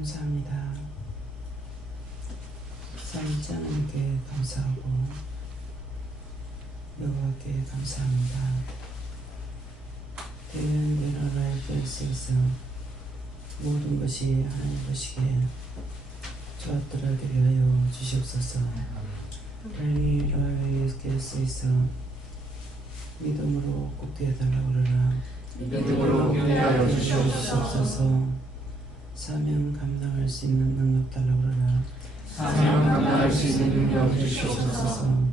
감사합니다. 삼위일체 하나님께 감사하고 여호와께 감사합니다. 대연 나라의 결세에서 모든 것이 하나님 것이기에 저들에게 하여 주시옵소서. 빨리 나라의 결세에서 믿음으로 굳게 해달라고 그러라. 믿음으로 굳게 하여 주시옵소서. 사명 감당할 수 있는 능력 달라고 그러라. 사명 감당할 수 있는 능력 주시옵소서.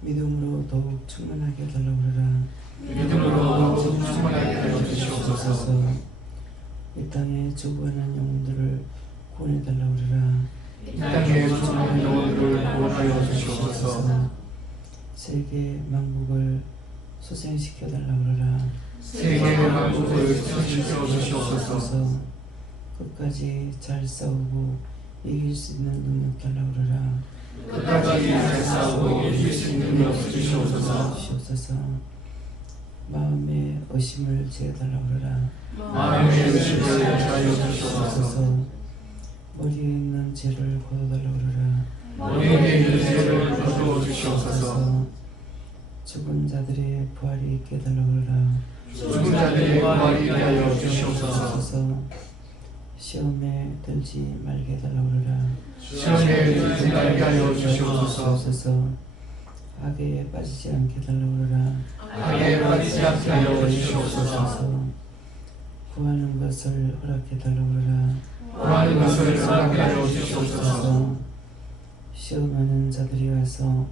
믿음으로 더욱 충만하게 해달라고 그러라. 믿음으로 더욱 충만하게 하여 주시옵소서. 이 땅에 죽어가는 영혼들을 구원해달라고 그러라. 이 땅에 죽어가는 영혼들을 구원하여 주시옵소서. 세계 만국을 소생시켜달라고 그러라. 세계 만국을 소생시켜 주시옵소서. 끝까지 잘 싸우고 이길 수 있는 능력 달라고 그러라. 끝까지 잘 싸우고 이길 수 있는 능력 주시옵소서. 마음의 의심을 제어달라고 그러라. 마음의 의심을 제하여 주시옵소서. 머리에 있는 죄를 걷어달라고 그러라. 머리에 있는 죄를 거두어 주시옵소서. 죽은 자들의 부활이 있게 해달라고 그러라. 죽은 자들의 부활이 있게 하여 주시옵소서. 시험에 들지 말게 해달라고 그러라. 시험에 들지 말게 하여 주시옵소서. 악에 빠지지 않게 해달라고 그러라. 악에 빠지지 않게 하여 주시옵소서. 구하는 것을 허락해달라고 그러라. 구하는 것을 허락해 하여 주시옵소서. 시험하는 자들이 와서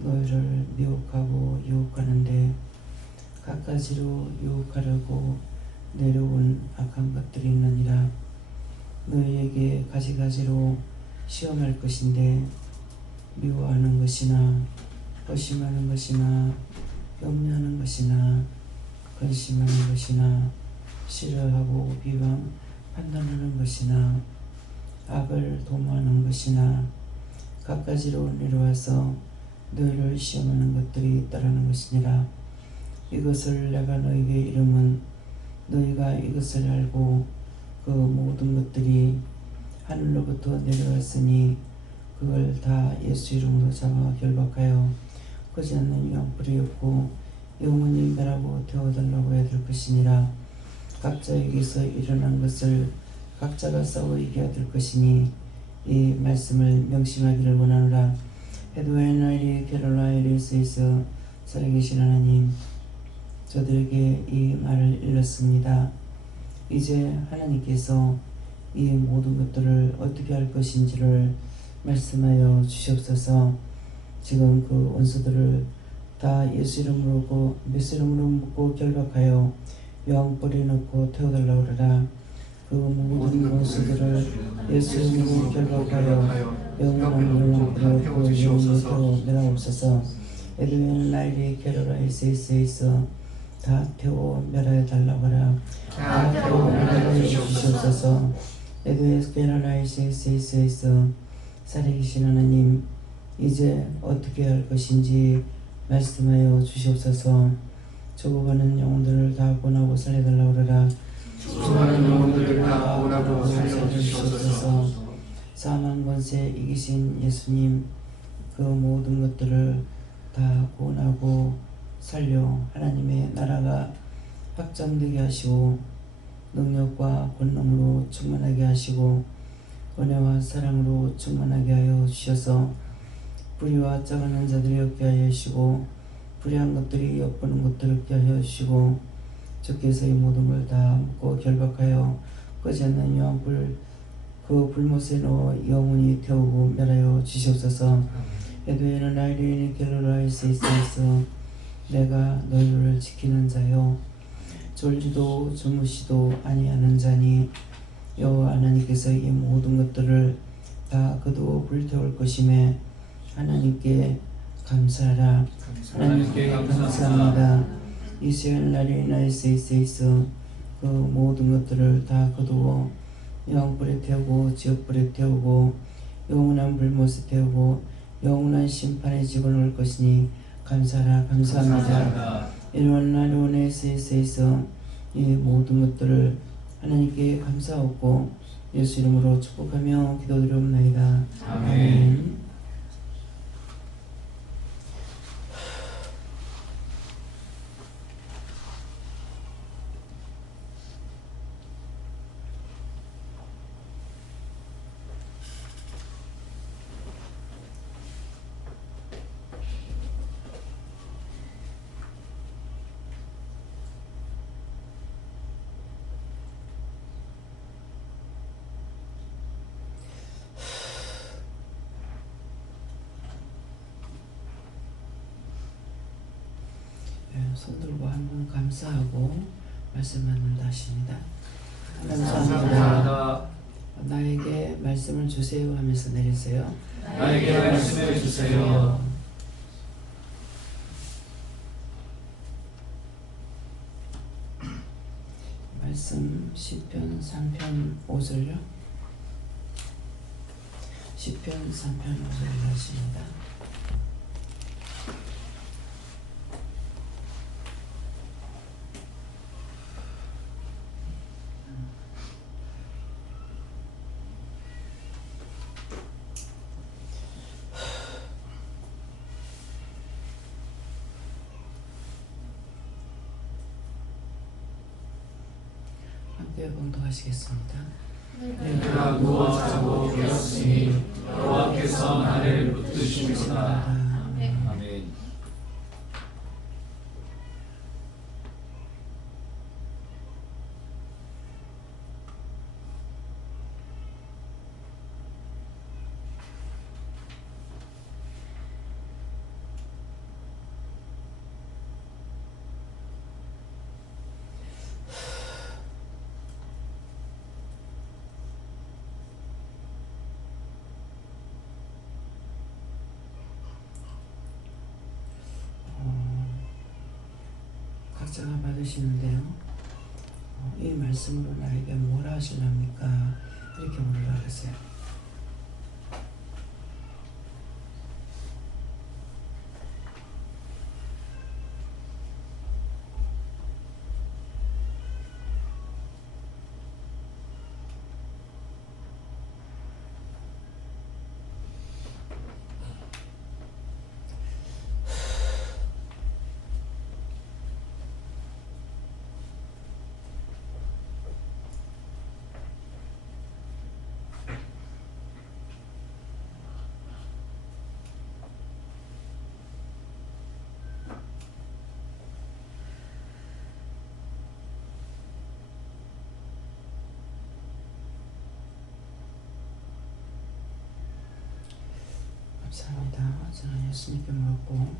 너희를 미혹하고 유혹하는데 갖가지로 유혹하려고 내려온 악한 것들이 있느니라. 너희에게 가지가지로 시험할 것인데 미워하는 것이나 의심하는 것이나 염려하는 것이나 근심하는 것이나 싫어하고 비방 판단하는 것이나 악을 도모하는 것이나 갖가지로 내려와서 너희를 시험하는 것들이 있다라는 것이니라. 이것을 내가 너희에게 이름은 너희가 이것을 알고 그 모든 것들이 하늘로부터 내려왔으니 그걸 다 예수 이름으로 잡아 결박하여 거지 않는 유황불이 없고 영원히 멸하고 태워달라고 해야 될 것이니라. 각자에게서 일어난 것을 각자가 싸워 이겨야 될 것이니 이 말씀을 명심하기를 원하노라. 에드와이나리 캐롤라이리스에서 살아계신 하나님, 저들에게 이 말을 일렀습니다. 이제 하나님께서 이 모든 것들을 어떻게 할 것인지를 말씀하여 주시옵소서. 지금 그 원수들을 다 예수 이름으로 메시 이름으로 묶고 결박하여 유황불에 넣고 태워달라고 그러라. 그 모든 원수들을 예수 이름으로 결박하여 영원한 유황불에 넣고 영원히 태워내라옵소서. 에드웬 라이리 캐롤라이스에서 다 태워 멸하여 달라고 하라. 다 태워 멸하여 주시옵소서. 에드웬 캐롤라이스에서 살아계신 하나님, 이제 어떻게 할 것인지 말씀하여 주시옵소서. 죽어가는 영혼들을 다 구원하고 살려달라고 하라. 죽어가는 영혼들을 다 구원하고 살려주시옵소서. 사망 권세 이기신 예수님, 그 모든 것들을 다 구원하고 살려 하나님의 나라가 확장되게 하시고 능력과 권능으로 충만하게 하시고 은혜와 사랑으로 충만하게 하여 주셔서 불의와 짜가는 자들이 없게 하여 주시고 불의한 것들이 엿보는 것들을 없게 하여 주시고 주께서 이 모든 걸 다 묶고 결박하여 꺼지 않는 유황불 그 불못에 넣어 영원히 태우고 멸하여 주시옵소서. 에드웨는 라이리니 켈로라이스에서 내가 너희를 지키는 자요 졸지도 주무시도 아니하는 자니 여호와 하나님께서 이 모든 것들을 다 거두어 불태울 것임에 하나님께 감사하라. 하나님께 감사합니다. 이스라엘 라리나이스에서 그 모든 것들을 다 거두어 영불에 태우고 지옥불에 태우고 영원한 불못에 태우고 영원한 심판에 집어넣을 것이니 감사하라. 감사합니다. 일원라리오네스에서 이 모든 것들을 하나님께 감사하고 예수 이름으로 축복하며 기도드리옵나이다. 아멘. 손 들고 한번 감사하고 말씀 받는다 하십니다. 감사합니다. 나에게 말씀을 주세요 하면서 내리세요. 나에게 말씀해 주세요. 말씀 시편 3편 5절요. 시편 3편 5절 하십니다. 함께 봉독하시겠습니다. 내가 누워 자고 깨었으니 여호와께서 나를 붙드시니라. 아멘. 각자가 받으시는데요. 이 말씀으로 나에게 뭐라 하시렵니까? 이렇게 물으라 그랬어요. 감사합니다. 저는 예수님께 물었고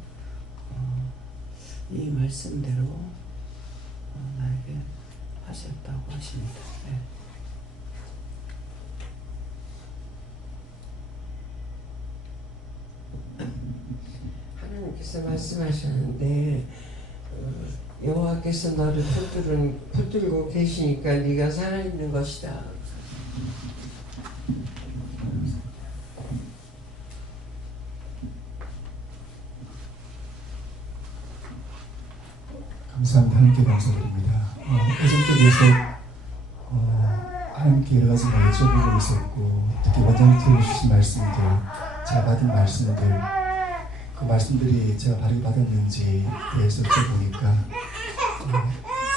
이 말씀대로 나에게 하셨다고 하십니다. 네. 하나님께서 말씀하셨는데 여호와께서 너를 붙들고 계시니까 네가 살아있는 것이다. 감사합니다. 하나님께 감사드립니다. 예전적에서 하나님께 여러 가지 여쭤보고 있었고, 특히 원장님께 주신 말씀들, 제가 받은 말씀들, 그 말씀들이 제가 바르게 받았는지에 대해서 여쭤보니까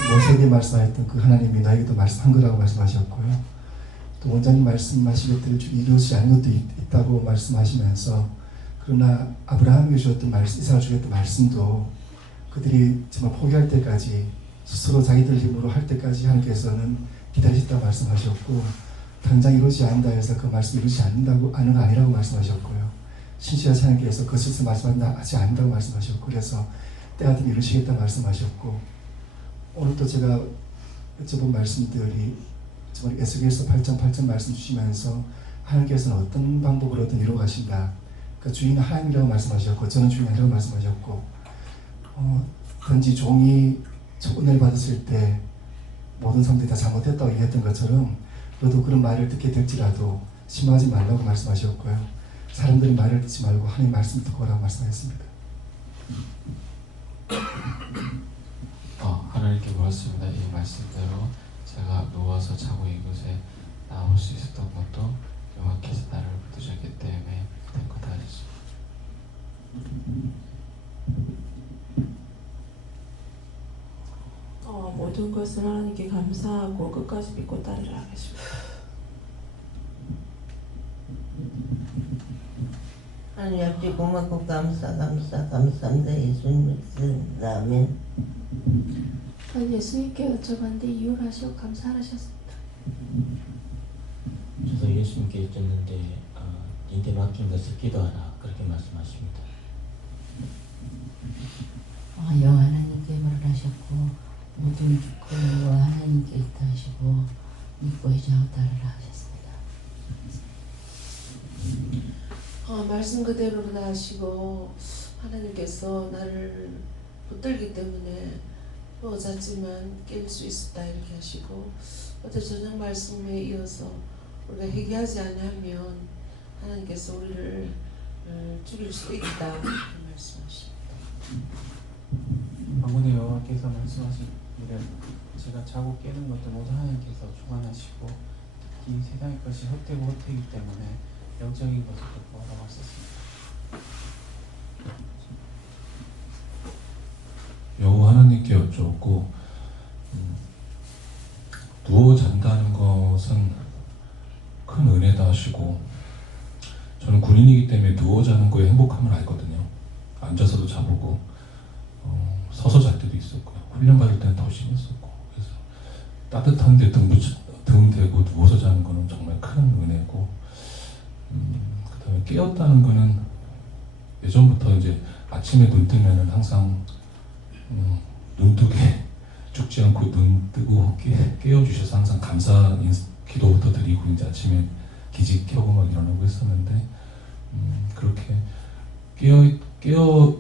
모세에게 말씀하셨던 그 하나님이 너에게도 말씀한 거라고 말씀하셨고요. 또 원장님 말씀하신 것들을 이루어지지 않은 것도 있다고 말씀하시면서, 그러나 아브라함에게 주셨던 말씀, 이삭을 주셨던 말씀도 그들이 정말 포기할 때까지, 스스로 자기들 힘으로 할 때까지 하나님께서는 기다리셨다고 말씀하셨고, 당장 이루어지지 않는다 해서 그 말씀 이루어지지 않는 거 아니라고 말씀하셨고요. 신실하신 하나님께서 그 스스로 말씀하지 않는다고 말씀하셨고, 그래서 때가 되면 이루시겠다고 말씀하셨고, 오늘 또 제가 여쭤본 말씀들이 정말 에스겔서 8장 8절 말씀 주시면서 하나님께서는 어떤 방법으로든 이루어 가신다. 그 주인은 하나님이라고 말씀하셨고, 저는 주인 아니라고 말씀하셨고, 단지 종이 은혜를 받았을 때 모든 사람들이 다 잘못했다고 얘기했던 것처럼 너도 그런 말을 듣게 될지라도 심하지 말라고 말씀하셨고요. 사람들이 말을 듣지 말고 하나님 말씀을 듣고 오라고 말씀하셨습니다. 하나님께 물었습니다. 이 말씀대로 제가 누워서 자고 이곳에 나올 수 있었던 것도 여호와께서 나를 붙드셨기 때문에 된 거다 하셨습니다. 모든 것을 하나님께 감사하고 끝까지 믿고 따르라 하겠습니다. 하나님 아버지 고맙고 감사합니다. 예수님 믿습니다. 아멘. 전 예수님께 여쭤봤는데 이유를 하시고 감사하셨습니다. 저도 예수님께 여쭙는데 니한테 맡긴 것을 기도하라 그렇게 말씀하십니다. 여호와 하나님께 말을 하셨고 모든 주권과 하나님께 있다 하시고 믿고 의지하고 따르라 하셨습니다. 말씀 그대로로 하시고 하나님께서 나를 붙들기 때문에 잤지만 깰 수 있었다 이렇게 하시고 어제 저녁 말씀에 이어서 우리가 회개하지 않으면 하나님께서 우리를 죽일 수 있다 이렇게 말씀하십니다. 방문의 여호와께서 말씀하시기를 제가 자고 깨는 것도 모두 하나님께서 주관하시고 특히 세상의 것이 헛되고 헛되기 때문에 영적인 것을 구하라고 하셨습니다. 여호와 하나님께 여쭈었고 누워 잔다는 것은 큰 은혜다 하시고 저는 군인이기 때문에 누워 자는 거에 행복함을 알거든요. 앉아서도 자보고 서서 잘 때도 있었고요. 훈련 받을 때는 더 심했었고 그래서 따뜻한데 등 대고 누워서 자는 거는 정말 큰 은혜고 그 다음에 깨었다는 거는 예전부터 이제 아침에 눈 뜨면은 항상 눈뜨게 죽지 않고 눈 뜨고 깨워주셔서 항상 감사 기도부터 드리고 이제 아침에 기지 켜고 막 일어나고 했었는데 그렇게 깨어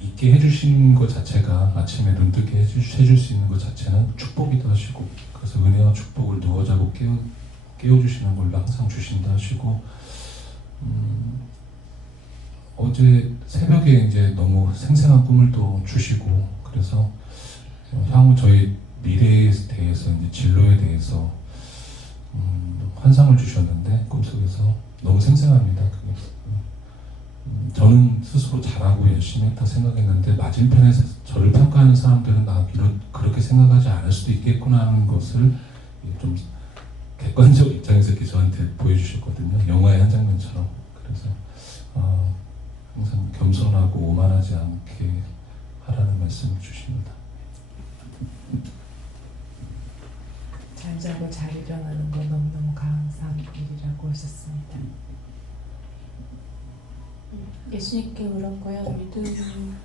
있게 해주시는 것 자체가 아침에 눈 뜨게 해줄 수 있는 것 자체는 축복이기도 하시고 그래서 은혜와 축복을 누워 자고 깨워주시는 걸로 항상 주신다 하시고 어제 새벽에 이제 너무 생생한 꿈을 또 주시고 그래서 향후 저희 미래에 대해서 이제 진로에 대해서 환상을 주셨는데 꿈속에서 너무 생생합니다. 그게. 저는 스스로 잘하고 열심히 했다 생각했는데 맞은편에서 저를 평가하는 사람들은 그렇게 생각하지 않을 수도 있겠구나 하는 것을 좀 객관적 입장에서 이렇게 저한테 보여주셨거든요. 영화의 한 장면처럼. 그래서 항상 겸손하고 오만하지 않게 하라는 말씀을 주십니다. 잘 자고 잘 일어나는 거 너무너무 감사한 일이라고 하셨습니다. 예수님께 물었고요. 믿음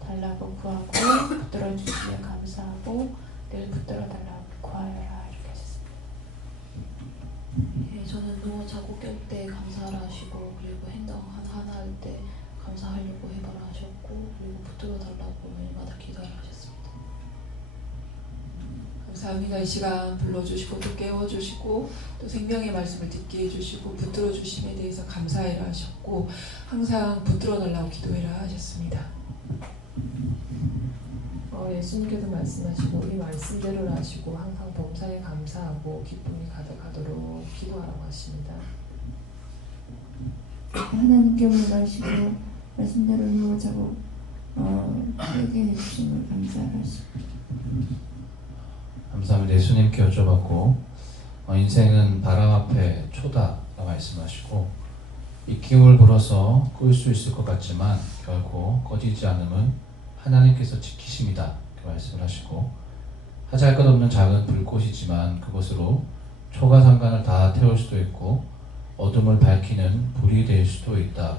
달라고 구하고 붙들어 주시면 감사하고 늘 붙들어 달라고 구하여라 이렇게 하셨습니다. 예, 저는 누워 자고 깰 때 감사하라 하시고 그리고 행동 하나 할 때 감사하려고 해봐라 하셨고 그리고 붙들어 달라고 매일마다 기도하라 하셨습니다. 감사합니다. 이 시간 불러주시고 또 깨워주시고 또 생명의 말씀을 듣게 해주시고 붙들어 주심에 대해서 감사해라 하셨고 항상 붙들어 달라고 기도해라 하셨습니다. 예수님께서 말씀하시고 이 말씀대로 하시고 항상 범사에 감사하고 기쁨이 가득하도록 기도하라고 하십니다. 하나님께 물으시고 말씀대로 누워 자고 회개해 주심을 감사하시고 감사합니다. 예수님께 여쭤봤고 인생은 바람 앞에 초다라고 말씀하시고 입김을 불어서 끌 수 있을 것 같지만 결코 꺼지지 않음은 하나님께서 지키십니다. 이렇게 말씀을 하시고 하잘 것 없는 작은 불꽃이지만 그것으로 초가 상간을 다 태울 수도 있고 어둠을 밝히는 불이 될 수도 있다.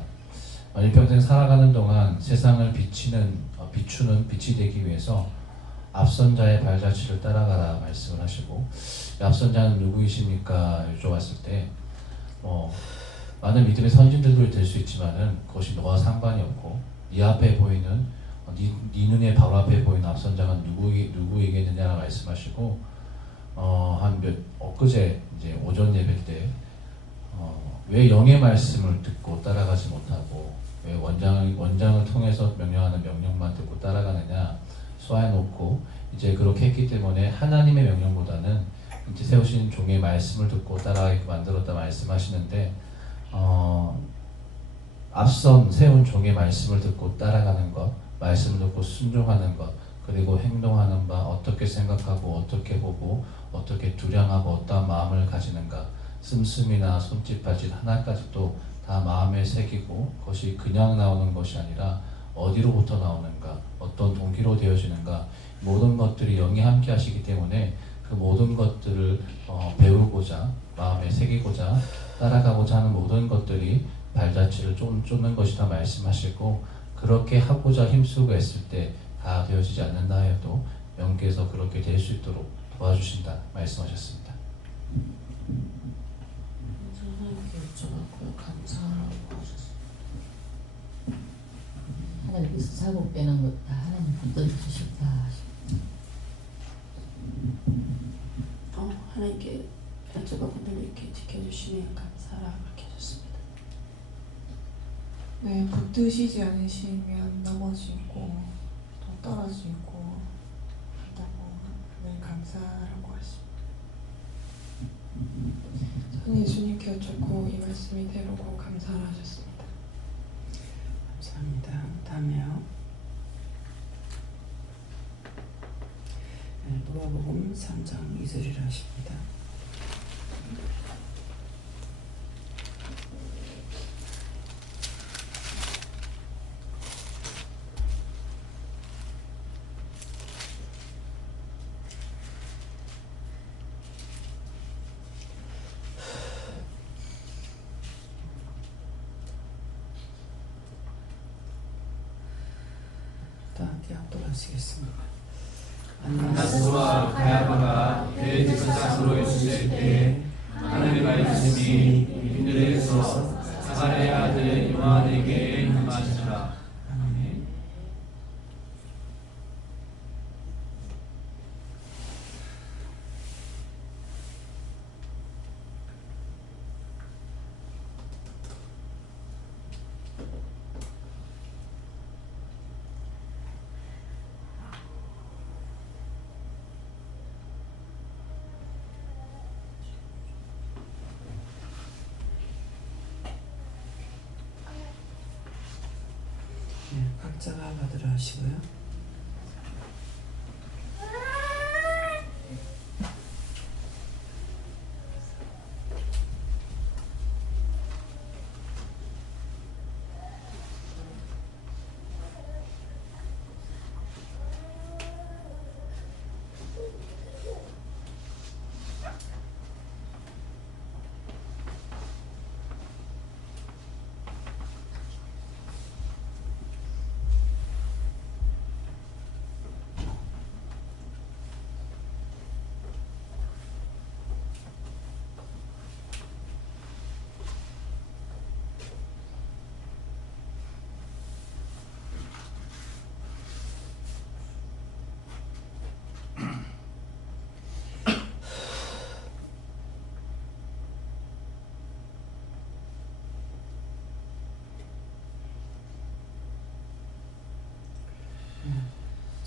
일평생 살아가는 동안 세상을 비추는 빛이 되기 위해서 앞선 자의 발자취를 따라가라 말씀을 하시고 앞선 자는 누구이십니까? 여쭤봤을 때 많은 믿음의 선진들도 될 수 있지만은 그것이 너와 상관이 없고 네 앞에 보이는 네 눈에 바로 앞에 보이는 앞선 자가 누구이겠느냐 말씀하시고 엊그제 이제 오전 예배 때 왜 영의 말씀을 듣고 따라가지 못하고 왜 원장을 통해서 명령하는 명령만 듣고 따라가느냐 쏘아놓고 이제 그렇게 했기 때문에 하나님의 명령보다는 이제 세우신 종의 말씀을 듣고 따라가게 만들었다 말씀하시는데 앞선 세운 종의 말씀을 듣고 따라가는 것, 말씀을 듣고 순종하는 것, 그리고 행동하는 바 어떻게 생각하고 어떻게 보고 어떻게 두량하고 어떠한 마음을 가지는가, 씀씀이나 손짓발짓 하나까지도 다 마음에 새기고 그것이 그냥 나오는 것이 아니라 어디로부터 나오는가, 어떤 동기로 되어지는가, 모든 것들이 영이 함께 하시기 때문에 그 모든 것들을 배우고자 마음에 새기고자 따라가고자 하는 모든 것들이 발자취를 쫓는 것이다 말씀하시고, 그렇게 하고자 힘쓰고 했을 때 다 되어지지 않는다 하여도 영께서 그렇게 될 수 있도록 도와주신다 말씀하셨습니다. 하나님께 여쭤봤고요. 감사하라고 하셨어요. 하나님께서 사고 빼는 것 다 하나님 붙들어주셨다 하셨어요. 하나님께 여쭤봤는데 이렇게 지켜주시면 감사하라 그렇게 하셨습니다. 네, 붙드시지 않으시면 넘어지고 또 떨어지고 한다고 감사하라고 하십니다. 저는 예수님께 여쭙고 이 말씀이 되려고 감사를 하셨습니다. 감사합니다. 다음에요. 누가복음 3장 2절이라 하십니다. 다 함께 합독하시겠습니다. 안나스와 가야바가 대제사장으로 있을 때 하나님의 말씀이 빈들에서 사가랴의 아들 요한에게 임하시라. 아멘. 각자가 받으라 하시고요.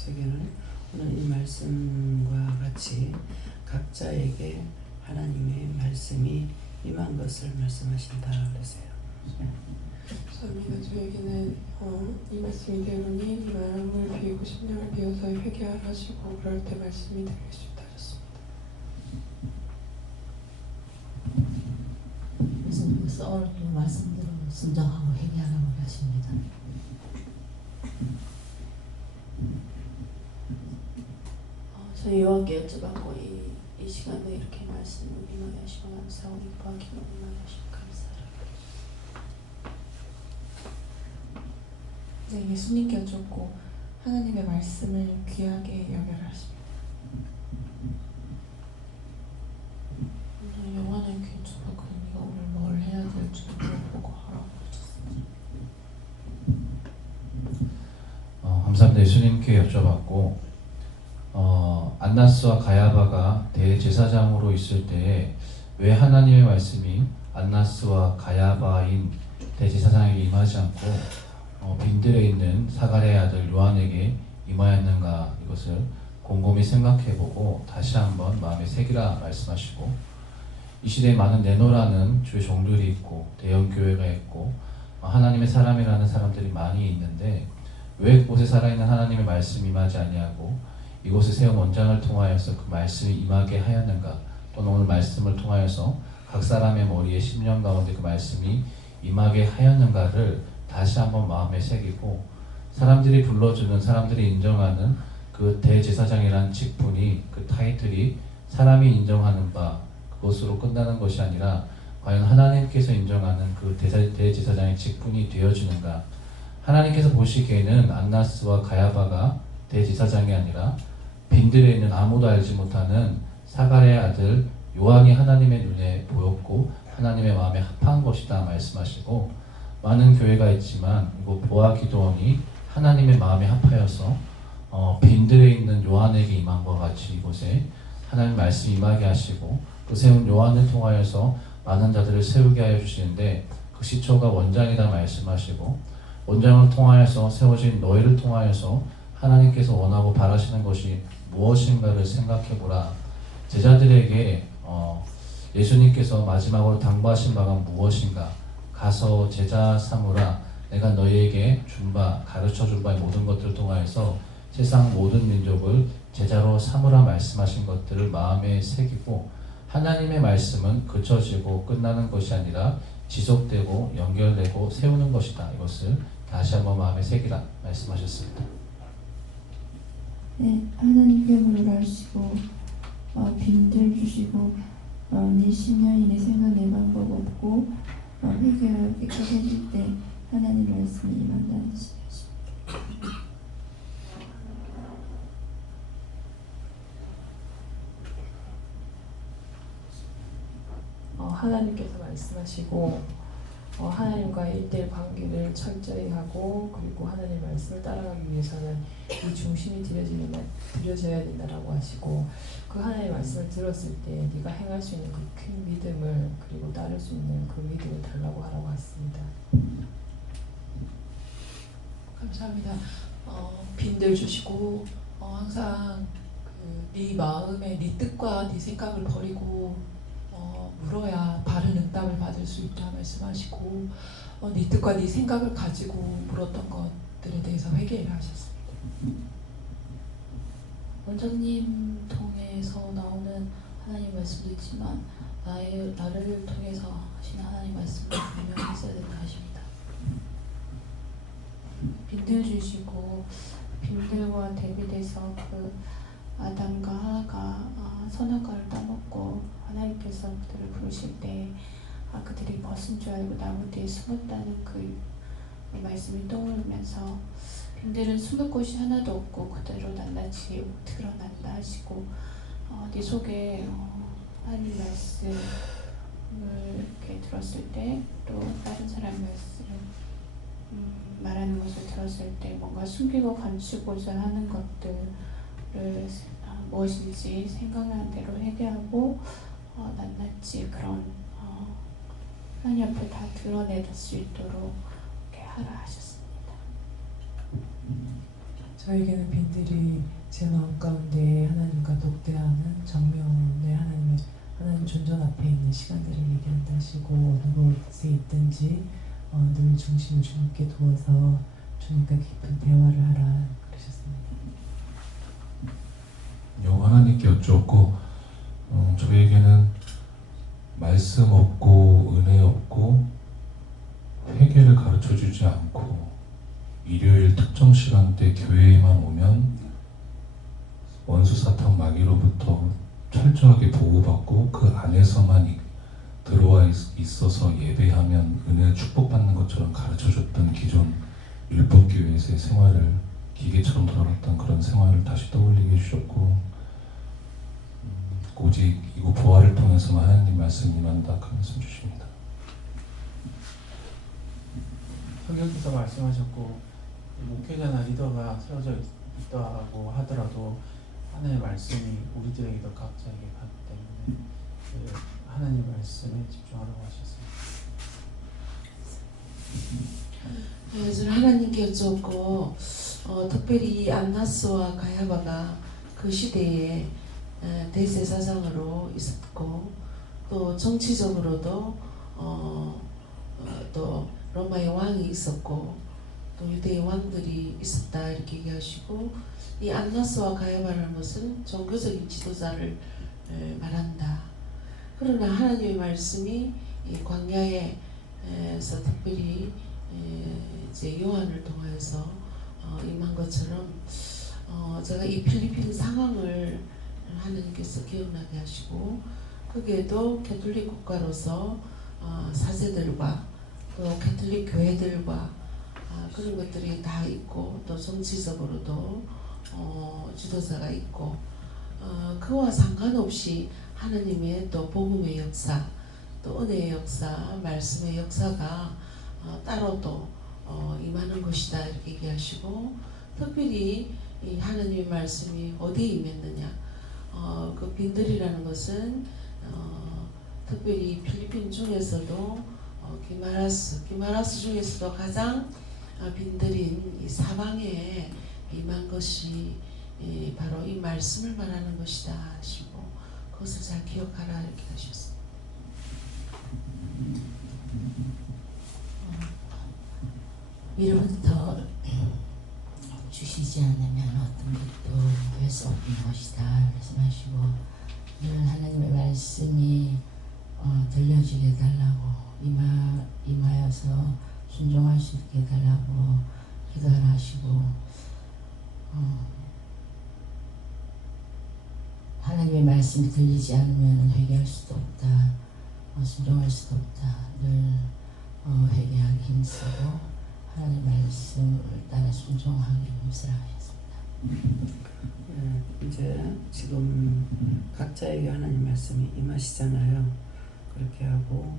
제게는 오늘 이 말씀과 같이 각자에게 하나님의 말씀이 임한 것을 말씀하신다 그러세요. 감사합니다. 저에게는 이 말씀이 되오니 이 마음을 비우고 심령을 비워서 회개하라 하시고 그럴 때 말씀이 들릴 수 있다 하셨습니다. 예수님께서 오늘 이 말씀대로 순종하고 회개하라고 하십니다. 저희 여호와께 여쭤봤고 이 시간에 이렇게 말씀을 임하게 하시고 감사하고 기뻐하기로 임하게 하시고 감사하라. 네, 예수님께 여쭙고 하나님의 말씀을 귀하게 여겨라 하십니다. 오늘 영화는 여쭤봤고 네가 오늘 뭘 해야 될지 물어보고 하라고 하셨습니다. 감사합니다. 예수님께 여쭤봤고 안나스와 가야바가 대제사장으로 있을 때에 왜 하나님의 말씀이 안나스와 가야바인 대제사장에게 임하지 않고 빈들에 있는 사가랴의 아들 요한에게 임하였는가 이것을 곰곰이 생각해보고 다시 한번 마음에 새기라 말씀하시고, 이 시대에 많은 네노라는 주의 종들이 있고 대형 교회가 있고 하나님의 사람이라는 사람들이 많이 있는데 왜 그곳에 살아있는 하나님의 말씀이 임하지 아니하고 이곳에 세운 원장을 통하여서 그 말씀이 임하게 하였는가, 또는 오늘 말씀을 통하여서 각 사람의 머리에 심령 가운데 그 말씀이 임하게 하였는가를 다시 한번 마음에 새기고, 사람들이 불러주는, 사람들이 인정하는 그 대제사장이라는 직분이, 그 타이틀이 사람이 인정하는 바 그것으로 끝나는 것이 아니라 과연 하나님께서 인정하는 그 대제사장의 직분이 되어주는가. 하나님께서 보시기에는 안나스와 가야바가 대제사장이 아니라 빈들에 있는 아무도 알지 못하는 사가랴의 아들 요한이 하나님의 눈에 보였고 하나님의 마음에 합한 것이다 말씀하시고, 많은 교회가 있지만 이곳 보아 기도원이 하나님의 마음에 합하여서 빈들에 있는 요한에게 임한 것 같이 이곳에 하나님 말씀이 임하게 하시고, 그 세운 요한을 통하여서 많은 자들을 세우게 하여 주시는데 그 시초가 원장이다 말씀하시고, 원장을 통하여서 세워진 너희를 통하여서 하나님께서 원하고 바라시는 것이 무엇인가를 생각해보라. 제자들에게 예수님께서 마지막으로 당부하신 바가 무엇인가? 가서 제자 삼으라. 내가 너희에게 준 바, 가르쳐 준 바의 모든 것들을 통하여서 세상 모든 민족을 제자로 삼으라 말씀하신 것들을 마음에 새기고, 하나님의 말씀은 그쳐지고 끝나는 것이 아니라 지속되고 연결되고 세우는 것이다. 이것을 다시 한번 마음에 새기라 말씀하셨습니다. 네, 하나님께 물으시고 빈들 주시고 네 10년 이내 생각 내 방법 없고 회개하게 해줄 때 하나님 말씀이 임한다는 뜻이십니다. 하나님께서 말씀하시고 하나님과의 1대1 관계를 철저히 하고, 그리고 하나님 말씀을 따라가기 위해서는 이 중심이 들여져야 된다라고 하시고, 그 하나님의 말씀을 들었을 때 네가 행할 수 있는 그 큰 믿음을, 그리고 따를 수 있는 그 믿음을 달라고 하라고 했습니다. 감사합니다. 빈들 주시고 항상 네 마음에 네 뜻과 네 생각을 버리고 물어야 바른 응답을 받을 수 있다 말씀하시고, 네 뜻과 네 생각을 가지고 물었던 것들에 대해서 회개를 하셨습니다. 원장님 통해서 나오는 하나님 말씀도 있지만 나를 통해서 하시는 하나님 말씀도 분명히 있어야 된다 하십니다. 빈들 주시고, 빈들과 대비돼서 그 아담과 하와가 선악과를 따먹고 하나님께서 그들을 부르실 때 그들이 벗은 줄 알고 나무 뒤에 숨었다는 그 말씀이 떠오르면서, 빈들은 숨을 곳이 하나도 없고 그대로 낱낱이 드러난다 하시고, 네 속에 하나님 말씀을 이렇게 들었을 때, 또 다른 사람 말씀 말하는 것을 들었을 때 뭔가 숨기고 감추고자 하는 것들을 무엇인지 생각나는 대로 회개하고 낱낱이 그런 하나님 앞에 다 드러낼 수 있도록 이렇게 하라 하셨습니다. 저에게는 빈들이 제 마음 가운데 하나님과 독대하는 정면의 하나님 존전 앞에 있는 시간들을 얘기한다 하시고, 어느 곳에 있든지 늘 중심을 주님께 두어서 주님과 깊은 대화를 하라 그러셨습니다. 여호와 하나님께 여쭈었고, 저에게는 말씀 없고 은혜 없고 회개를 가르쳐주지 않고 일요일 특정 시간대 교회에만 오면 원수 사탄 마귀로부터 철저하게 보호받고 그 안에서만 들어와 있어서 예배하면 은혜 축복받는 것처럼 가르쳐줬던 기존 율법교회에서의 생활을, 기계처럼 돌아갔던 그런 생활을 다시 떠올리게 해주셨고, 오직 이곳 부활을 통해서만 하나님 말씀이 임한다 그 말씀 주십니다. 성경께서 말씀하셨고, 목회자나 리더가 세워져 있다고 하더라도 하나님의 말씀이 우리들에게도 각자에게 가기 때문에 그 하나님 말씀에 집중하라고 하셨습니다. 저는 하나님께 여쭙고 특별히 안나스와 가야바가 그 시대에 대제사장으로 있었고 또 정치적으로도 또 로마의 왕이 있었고 또 유대의 왕들이 있었다 이렇게 얘기하시고 이 안나스와 가야바라는 것은 종교적인 지도자를 말한다. 그러나 하나님의 말씀이 이 광야에서 특별히 이제 요한을 통해서 임한 것처럼 제가 이 필리핀 상황을 하나님께서 기억나게 하시고 거기에도 캐톨릭 국가로서 사제들과 또 캐톨릭 교회들과 그런 것들이 다 있고 또 정치적으로도 지도자가 있고 그와 상관없이 하나님의 또 복음의 역사 또 은혜의 역사 말씀의 역사가 따로도 임하는 것이다 이렇게 얘기하시고 특별히 이 하나님의 말씀이 어디에 임했느냐 그 빈들이라는 것은 특별히 필리핀 중에서도 기마라스 중에서도 가장 빈들인 이 사방에 임한 것이 바로 이 말씀을 말하는 것이다 하시고 그것을 잘 기억하라 이렇게 하셨습니다. 위로부터 주시지 않으면 어떤 것도 할 수 없는 것이다 말씀하시고 늘 하나님의 말씀이 들려지게 해달라고 임하여서 순종할 수 있게 해달라고 기도하라 하시고 하나님의 말씀이 들리지 않으면 회개할 수도 없다. 순종할 수도 없다. 늘 회개하기 힘쓰고 하나님의 말씀을 따라 순종하기 힘쓰라 하셨습니다. 이제 지금 각자에게 하나님 말씀이 임하시잖아요. 그렇게 하고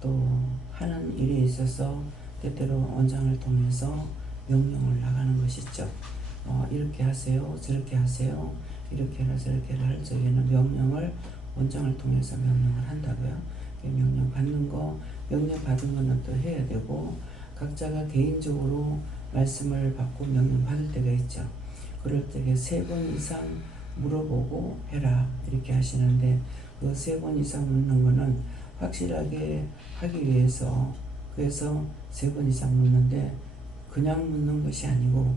또 하는 일에 있어서 때때로 원장을 통해서 명령을 나가는 것이죠. 이렇게 하세요, 저렇게 하세요, 이렇게 해라 저렇게 해라 할 적에는 명령을 원장을 통해서 명령을 한다고요. 명령 받는 거, 명령 받은 거는 또 해야 되고 각자가 개인적으로 말씀을 받고 명령 받을 때가 있죠. 그럴 때 3번 이상 물어보고 해라 이렇게 하시는데 그 3번 이상 묻는 거는 확실하게 하기 위해서 그래서 3번 이상 묻는데 그냥 묻는 것이 아니고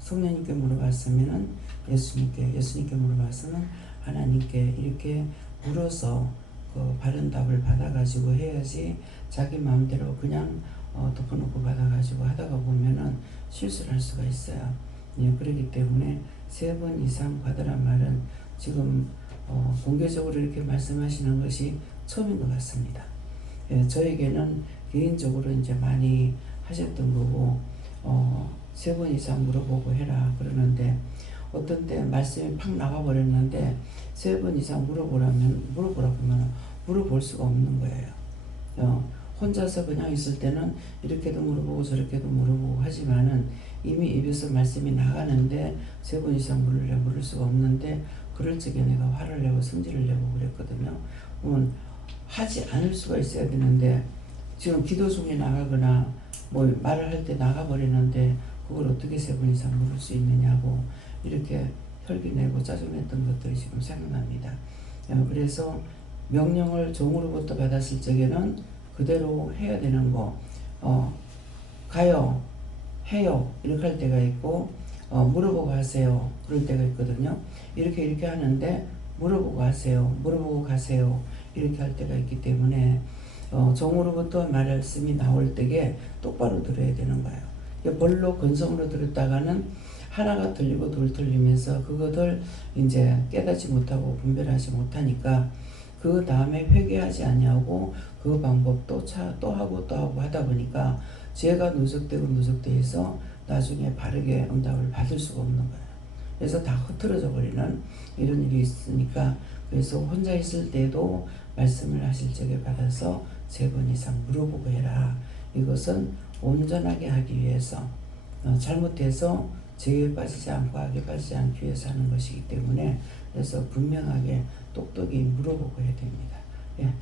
성령님께 물어봤으면 예수님께 물어봤으면 하나님께 이렇게 물어서 그 바른 답을 받아가지고 해야지 자기 마음대로 그냥 덮어놓고 받아가지고 하다가 보면은 실수를 할 수가 있어요. 예, 그렇기 때문에 3번 이상 받으란 말은 지금 공개적으로 이렇게 말씀하시는 것이 처음인 것 같습니다. 예, 저에게는 개인적으로 이제 많이 하셨던 거고 3번 이상 물어보고 해라 그러는데 어떤 때 말씀이 팍 나가버렸는데 3번 이상 물어보라고 하면 물어볼 수가 없는 거예요. 혼자서 그냥 있을 때는 이렇게도 물어보고 저렇게도 물어보고 하지만은 이미 입에서 말씀이 나가는데 3번 이상 물을 수가 없는데 그럴 적에 내가 화를 내고 성질을 내고 그랬거든요. 그러면 하지 않을 수가 있어야 되는데 지금 기도 중에 나가거나 뭐 말을 할 때 나가버리는데 그걸 어떻게 3번 이상 물을 수 있느냐고 이렇게 혈기 내고 짜증냈던 것들이 지금 생각납니다. 그래서 명령을 종으로부터 받았을 적에는 그대로 해야 되는 거 가요 해요 이렇게 할 때가 있고 물어보고 하세요 그럴 때가 있거든요. 이렇게 하는데 물어보고 하세요 물어보고 가세요 이렇게 할 때가 있기 때문에 종으로부터 말씀이 나올 때에 똑바로 들어야 되는 거예요. 벌로 근성으로 들었다가는 하나가 틀리고 둘 틀리면서 그것을 이제 깨닫지 못하고 분별하지 못하니까 그 다음에 회개하지 않냐고 그 방법 또 하고 하다 보니까 죄가 누적되어서 나중에 바르게 응답을 받을 수가 없는 거예요. 그래서 다 흐트러져 버리는 이런 일이 있으니까 그래서 혼자 있을 때도 말씀을 하실 적에 받아서 3번 이상 물어보고 해라. 이것은 온전하게 하기 위해서 잘못해서 죄에 빠지지 않고 악에 빠지지 않기 위해서 하는 것이기 때문에 그래서 분명하게 똑똑히 물어보고 해야 됩니다. 예.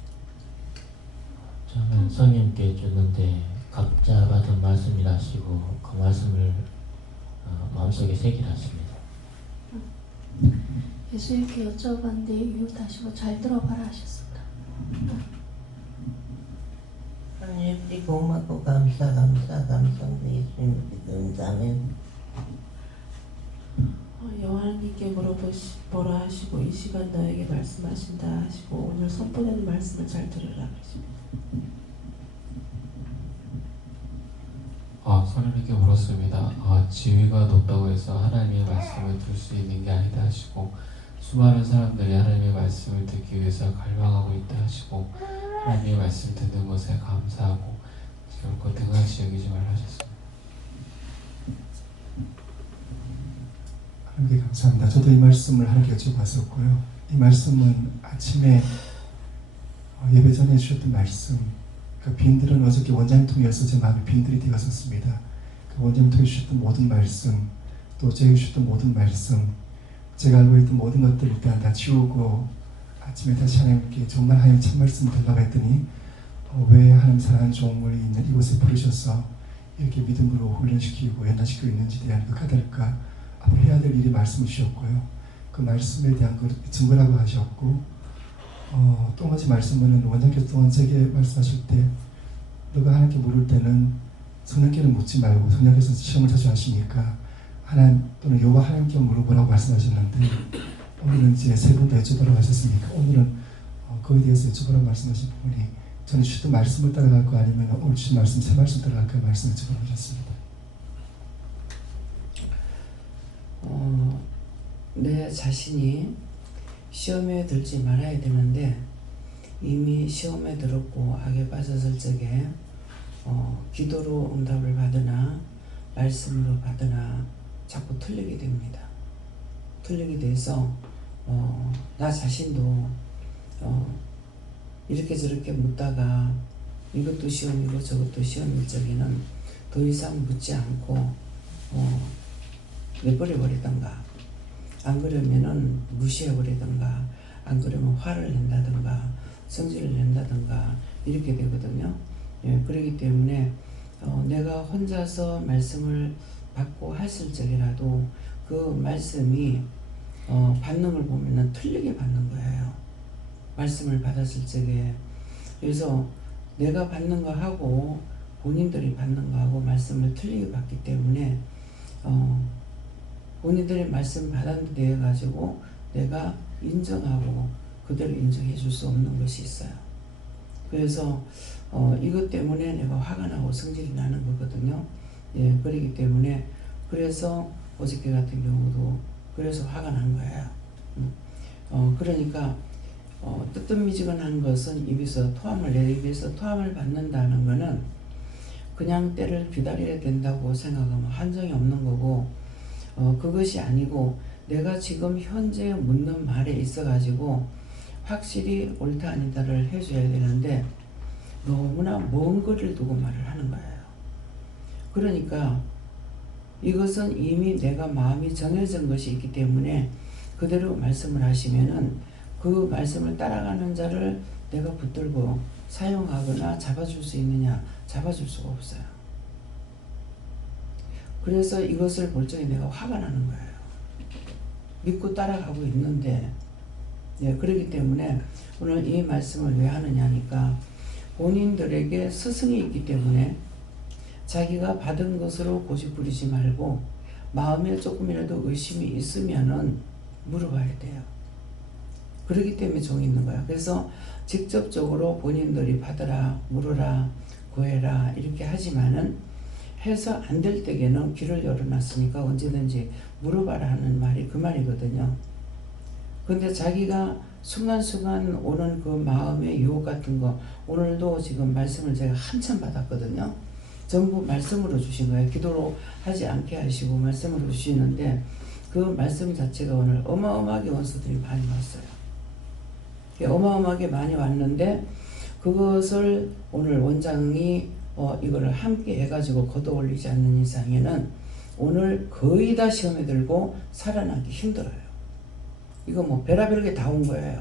저는 성령께 줬는데 각자 받은 말씀이라시고 그 말씀을 마음속에 새기라 하십니다. 예수님께 여쭤봤는데 이후 다시 잘 들어봐라 하셨습니다. 하나님 고맙고 감사합니다. 예수님 믿음자면 여호와님께 뭐라 하시고 이 시간 너에게 말씀하신다 하시고 오늘 선포되는 말씀을 잘 들으라 하십니다. 하나님께 물었습니다. 지위가 높다고 해서 하나님의 말씀을 들을 수 있는 게 아니다 하시고 수많은 사람들이 하나님의 말씀을 듣기 위해서 갈망하고 있다 하시고 하나님의 말씀 듣는 것에 감사하고 결코 등한시 여기지 말라 하셨습니다. 하나님께 감사합니다. 저도 이 말씀을 하나님께 여쭤봤었고요. 이 말씀은 아침에 예배 전에 주셨던 말씀, 그 빈들은 어저께 원장님 통해서 제 마음에 빈들이 되었었습니다. 그 원장님 통해 주셨던 모든 말씀, 또 제게 주셨던 모든 말씀, 제가 알고 있던 모든 것들 일단 다 지우고 아침에 다시 하나님께 정말 하나님 참 말씀을 달라고 했더니 왜 하나님 사랑하는 종물이 있는 이곳에 부르셔서 이렇게 믿음으로 훈련시키고 연단시키고 있는지에 대한 그 까닭과 앞으로 해야 될 일이 말씀을 주셨고요. 그 말씀에 대한 걸 증거라고 하셨고 또 한 가지 말씀은 원장께서 또한 제게 말씀하실 때 너가 하나님께 물을 때는 성령께는 묻지 말고 성령께서 시험을 자주 하시니까 하나님 또는 여호와 하나님께 물어보라고 말씀하셨는데 오늘은 이제 세 번 더 여쭤보라고 하셨으니까 오늘은 거기에 대해서 여쭤보라고 말씀하신 부분이 저는 주셨던 말씀을 따라갈까 아니면 오늘 주신 말씀 새 말씀 따라갈까 말씀을 여쭤보라고 하셨습니다. 내 자신이 시험에 들지 말아야 되는데 이미 시험에 들었고 악에 빠졌을 적에 기도로 응답을 받으나 말씀으로 받으나 자꾸 틀리게 됩니다. 틀리게 돼서 나 자신도 이렇게 저렇게 묻다가 이것도 시험이고 저것도 시험일 적에는 더 이상 묻지 않고 내버려버리던가 안 그러면은 무시해버리던가 안 그러면 화를 낸다던가 성질을 낸다던가 이렇게 되거든요. 그렇기 때문에 내가 혼자서 말씀을 받고 했을 적이라도 그 말씀이 반응을 보면은 틀리게 받는 거예요. 말씀을 받았을 적에. 그래서 내가 받는 거 하고 본인들이 받는 거 하고 말씀을 틀리게 받기 때문에 본인들이 말씀 받은 데 가지고 내가 인정하고 그대로 인정해 줄 수 없는 것이 있어요. 그래서 이것 때문에 내가 화가 나고 성질이 나는 거거든요. 그렇기 때문에 그래서 어저께 같은 경우도 그래서 화가 난 거예요. 그러니까 뜨뜻미지근한 것은 내 입에서 토함을 받는다는 거는 그냥 때를 기다려야 된다고 생각하면 한정이 없는 거고 그것이 아니고 내가 지금 현재 묻는 말에 있어 가지고 확실히 옳다 아니다를 해줘야 되는데 너무나 먼 거리를 두고 말을 하는 거예요. 그러니까 이것은 이미 내가 마음이 정해진 것이 있기 때문에 그대로 말씀을 하시면은 그 말씀을 따라가는 자를 내가 붙들고 사용하거나 잡아줄 수 있느냐? 잡아줄 수가 없어요. 그래서 이것을 볼 적에 내가 화가 나는 거예요. 믿고 따라가고 있는데 그렇기 때문에 오늘 이 말씀을 왜 하느냐니까 본인들에게 스승이 있기 때문에 자기가 받은 것으로 고집 부리지 말고 마음에 조금이라도 의심이 있으면은 물어봐야 돼요. 그렇기 때문에 종이 있는 거야. 그래서 직접적으로 본인들이 받으라, 물어라, 구해라 이렇게 하지만은 해서 안 될 때에는 길을 열어놨으니까 언제든지 물어봐라 하는 말이 그 말이거든요. 근데 자기가 순간순간 오는 그 마음의 유혹 같은 거 오늘도 지금 말씀을 제가 한참 받았거든요. 전부 말씀으로 주신 거예요. 기도로 하지 않게 하시고 말씀으로 주시는데 그 말씀 자체가 오늘 어마어마하게 원수들이 많이 왔어요. 어마어마하게 많이 왔는데 그것을 오늘 원장이 이거를 함께 해가지고 걷어올리지 않는 이상에는 오늘 거의 다 시험에 들고 살아나기 힘들어요. 이거 뭐 별의별 게 다 온 거예요.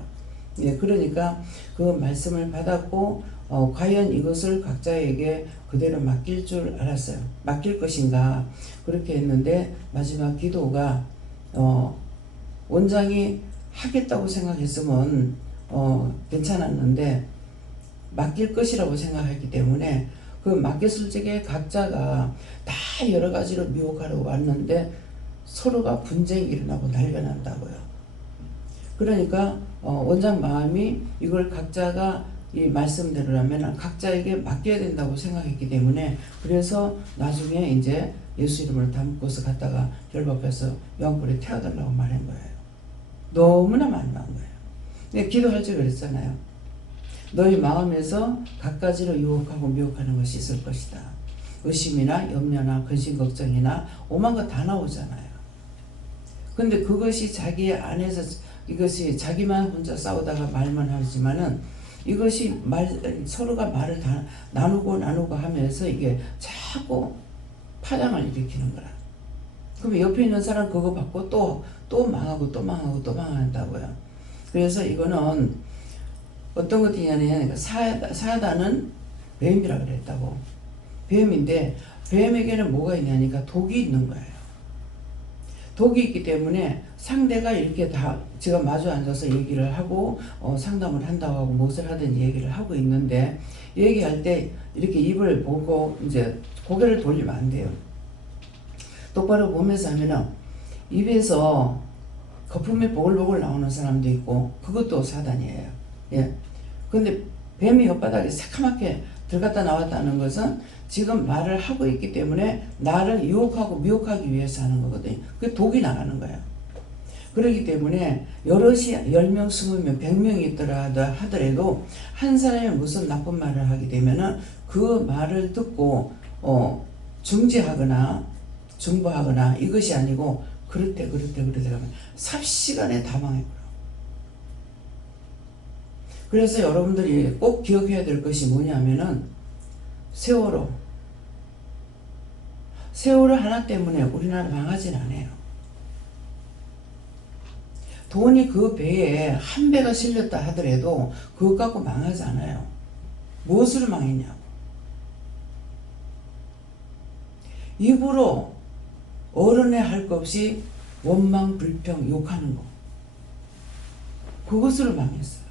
그러니까 그 말씀을 받았고 과연 이것을 각자에게 그대로 맡길 줄 알았어요. 맡길 것인가 그렇게 했는데 마지막 기도가 원장이 하겠다고 생각했으면 괜찮았는데 맡길 것이라고 생각했기 때문에 그 맡겼을 적에 각자가 다 여러 가지로 미혹하러 왔는데 서로가 분쟁이 일어나고 난리가 난다고요. 그러니까 원장 마음이 이걸 각자가 이 말씀대로라면 각자에게 맡겨야 된다고 생각했기 때문에 그래서 나중에 이제 예수 이름을 담고서 갔다가 결박해서 요한불에 태워달라고 말한 거예요. 너무나 많이 나온 거예요. 근데 기도할 때 그랬잖아요. 너희 마음에서 갖가지로 유혹하고 미혹하는 것이 있을 것이다. 의심이나 염려나 근심 걱정이나 오만 것 다 나오잖아요. 근데 그것이 자기 안에서 이것이 자기만 혼자 싸우다가 말만 하지만은 이것이 서로가 말을 다 나누고 하면서 이게 자꾸 파장을 일으키는 거라. 그럼 옆에 있는 사람 그거 받고 또 망한다고요. 그래서 이거는 어떤 것이냐면 사단은 뱀이라 그랬다고. 뱀인데 뱀에게는 뭐가 있냐니까 독이 있는 거예요. 독이 있기 때문에 상대가 이렇게 다 제가 마주 앉아서 얘기를 하고 상담을 한다고 하고 무엇을 하든 얘기를 하고 있는데 얘기할 때 이렇게 입을 보고 이제 고개를 돌리면 안 돼요. 똑바로 보면서 하면은 입에서 거품이 보글보글 나오는 사람도 있고 그것도 사단이에요. 예. 근데 뱀이 혓바닥에 새카맣게 들어갔다 나왔다는 것은 지금 말을 하고 있기 때문에 나를 유혹하고 미혹하기 위해서 하는 거거든요. 그게 독이 나가는 거예요. 그렇기 때문에 여럿이 10명, 20명, 100명이 있더라 하더라도 한 사람이 무슨 나쁜 말을 하게 되면은 그 말을 듣고 중지하거나 중보하거나 이것이 아니고 그렇대 하면 삽시간에 다 망해버려. 그래서 여러분들이 꼭 기억해야 될 것이 뭐냐면은 세월호 하나 때문에 우리나라 망하진 않아요. 돈이 그 배에 한 배가 실렸다 하더라도 그것 갖고 망하지 않아요. 무엇으로 망했냐고. 입으로 어른의 할 것 없이 원망, 불평, 욕하는 거. 그것으로 망했어요.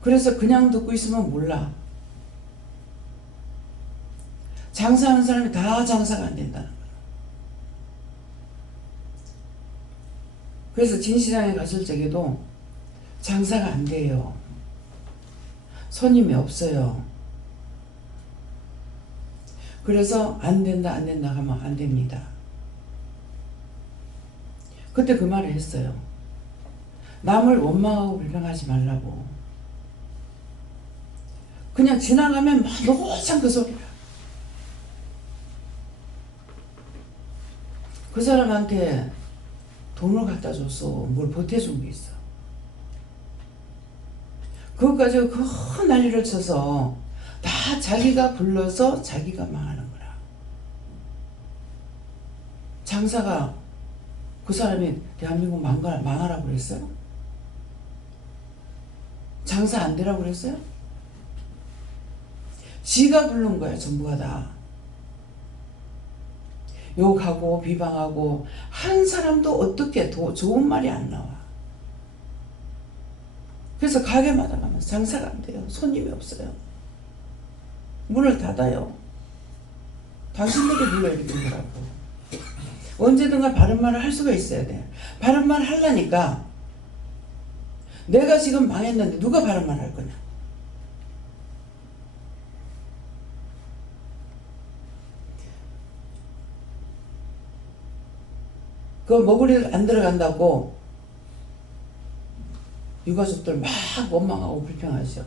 그래서 그냥 듣고 있으면 몰라. 장사하는 사람이 다 장사가 안 된다는 거야. 그래서 진시장에 갔을 적에도 장사가 안 돼요. 손님이 없어요. 그래서 안 된다 하면 안 됩니다. 그때 그 말을 했어요. 남을 원망하고 불평하지 말라고. 그냥 지나가면 막 노상 그 소리야. 그 사람한테 돈을 갖다 줬어. 뭘 보태준 게 있어. 그것 가지고 큰 난리를 쳐서 다 자기가 불러서 자기가 망하는 거라. 장사가 그 사람이 대한민국 망하라고 그랬어요? 장사 안 되라고 그랬어요? 지가 부른 거야 전부가 다. 욕하고 비방하고 한 사람도 어떻게 좋은 말이 안 나와. 그래서 가게마다 가면 장사가 안 돼요. 손님이 없어요. 문을 닫아요. 당신들이 불러야 되는 거라고. 언제든가 바른 말을 할 수가 있어야 돼. 바른 말 하려니까 내가 지금 망했는데 누가 바른 말 할 거냐. 그 먹으리 안 들어간다고 유가족들 막 원망하고 불평하죠.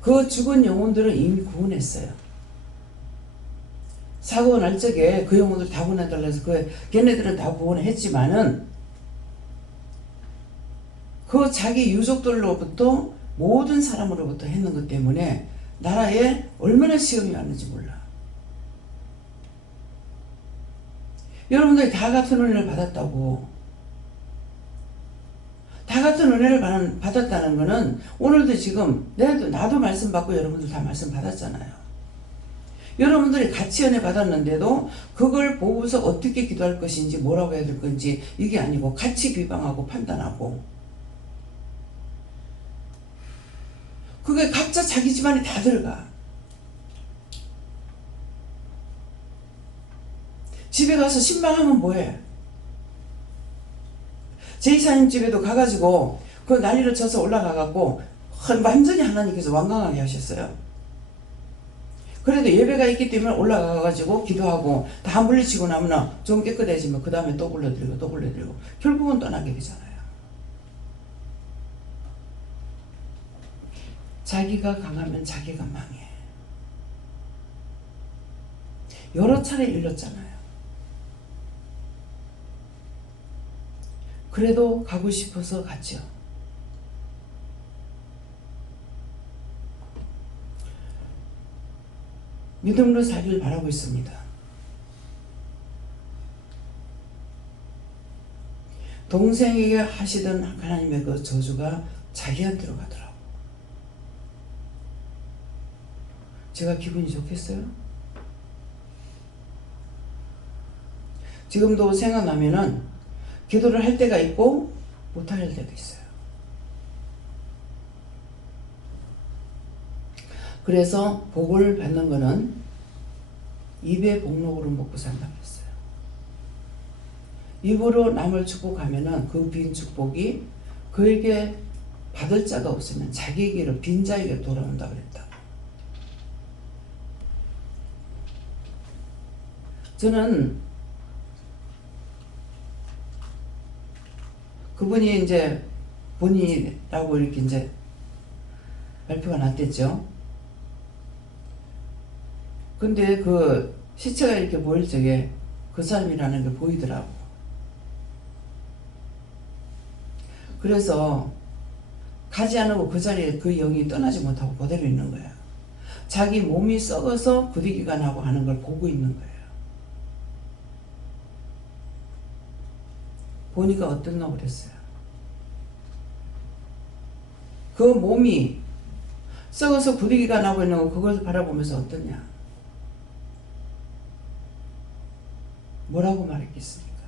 그 죽은 영혼들은 이미 구원했어요. 사고가 날 적에 그 영혼들 다 구원해달라 해서 걔네들은 다 구원을 했지만은 그 자기 유족들로부터 모든 사람으로부터 했는 것 때문에 나라에 얼마나 시험이 왔는지 몰라. 여러분들이 다 같은 은혜를 받았다고. 다 같은 은혜를 받았다는 거는 오늘도 지금 나도 말씀 받고 여러분들 다 말씀 받았잖아요. 여러분들이 같이 은혜 받았는데도 그걸 보고서 어떻게 기도할 것인지 뭐라고 해야 될 건지 이게 아니고 같이 비방하고 판단하고 그게 각자 자기 집안에 다 들어가. 집에 가서 신방하면 뭐해? 제 이사님 집에도 가가지고 그 난리를 쳐서 올라가갖고 완전히 하나님께서 완강하게 하셨어요. 그래도 예배가 있기 때문에 올라가가지고 기도하고 다 물리치고 나면 좀 깨끗해지면 그 다음에 또 불러드리고 또 불러드리고 결국은 떠나게 되잖아요. 자기가 강하면 자기가 망해. 여러 차례 일렀잖아요. 그래도 가고 싶어서 갔죠. 믿음으로 살기를 바라고 있습니다. 동생에게 하시던 하나님의 그 저주가 자기한테로 가더라고. 제가 기분이 좋겠어요? 지금도 생각나면은 기도를 할 때가 있고 못할 때도 있어요. 그래서 복을 받는 거는 입의 복록으로 먹고 산다고 했어요. 입으로 남을 축복하면은 그 빈 축복이 그에게 받을 자가 없으면 자기에게로 빈자에게 돌아온다고 그랬다. 저는 그분이 이제 본인이라고 이렇게 이제 발표가 났댔죠. 근데 그 시체가 이렇게 보일 적에 그 사람이라는 게 보이더라고. 그래서 가지 않고 그 자리에 그 영이 떠나지 못하고 그대로 있는 거야. 자기 몸이 썩어서 부대기가 나고 하는 걸 보고 있는 거예요. 보니까 어떻나 그랬어요. 그 몸이 썩어서 부대기가 나고 있는 거 그걸 바라보면서 어떠냐. 뭐라고 말했겠습니까?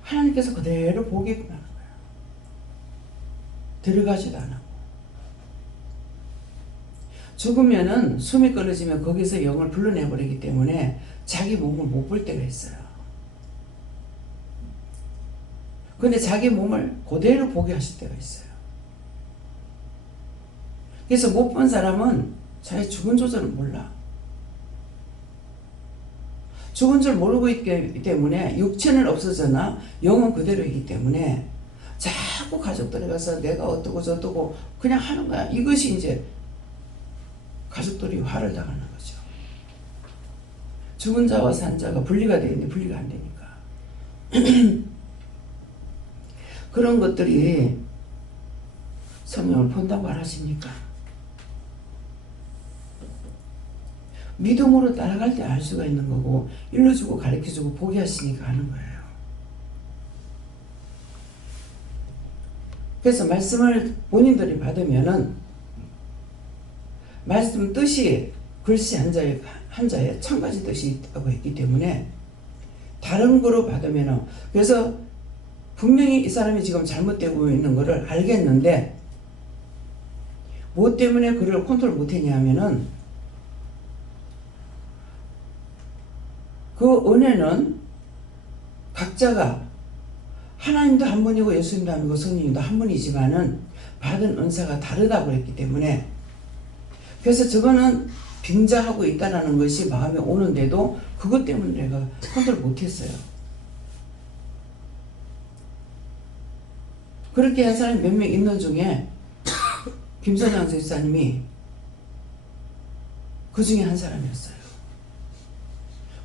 하나님께서 그대로 보게끔 하는 거예요. 들어가지도 않고. 죽으면은 숨이 끊어지면 거기서 영을 불러내버리기 때문에 자기 몸을 못 볼 때가 있어요. 근데 자기 몸을 그대로 보게 하실 때가 있어요. 그래서 못 본 사람은 자기 죽은 조절을 몰라. 죽은 줄 모르고 있기 때문에 육체는 없어졌나 영은 그대로이기 때문에 자꾸 가족들에 가서 내가 어떠고 저떠고 그냥 하는 거야. 이것이 이제 가족들이 화를 당하는 거죠. 죽은 자와 산 자가 분리가 되는데 분리가 안 되니까. 그런 것들이 성령을 본다고 안 하십니까? 믿음으로 따라갈 때 알 수가 있는 거고 일러주고 가르쳐주고 보게 하시니까 하는 거예요. 그래서 말씀을 본인들이 받으면은 말씀 뜻이 글씨 한자에 1000가지 뜻이 있다고 했기 때문에 다른 거로 받으면은 그래서 분명히 이 사람이 지금 잘못되고 있는 거를 알겠는데 뭐 때문에 그를 컨트롤 못했냐 하면은 그 은혜는 각자가 하나님도 한 분이고 예수님도 한 분이고 성령님도 한 분이지만은 받은 은사가 다르다고 했기 때문에 그래서 저거는 빙자하고 있다는 것이 마음에 오는데도 그것 때문에 내가 컨트롤 못했어요. 그렇게 한 사람이 몇 명 있는 중에 김선양 집사님이 그 중에 한 사람이었어요.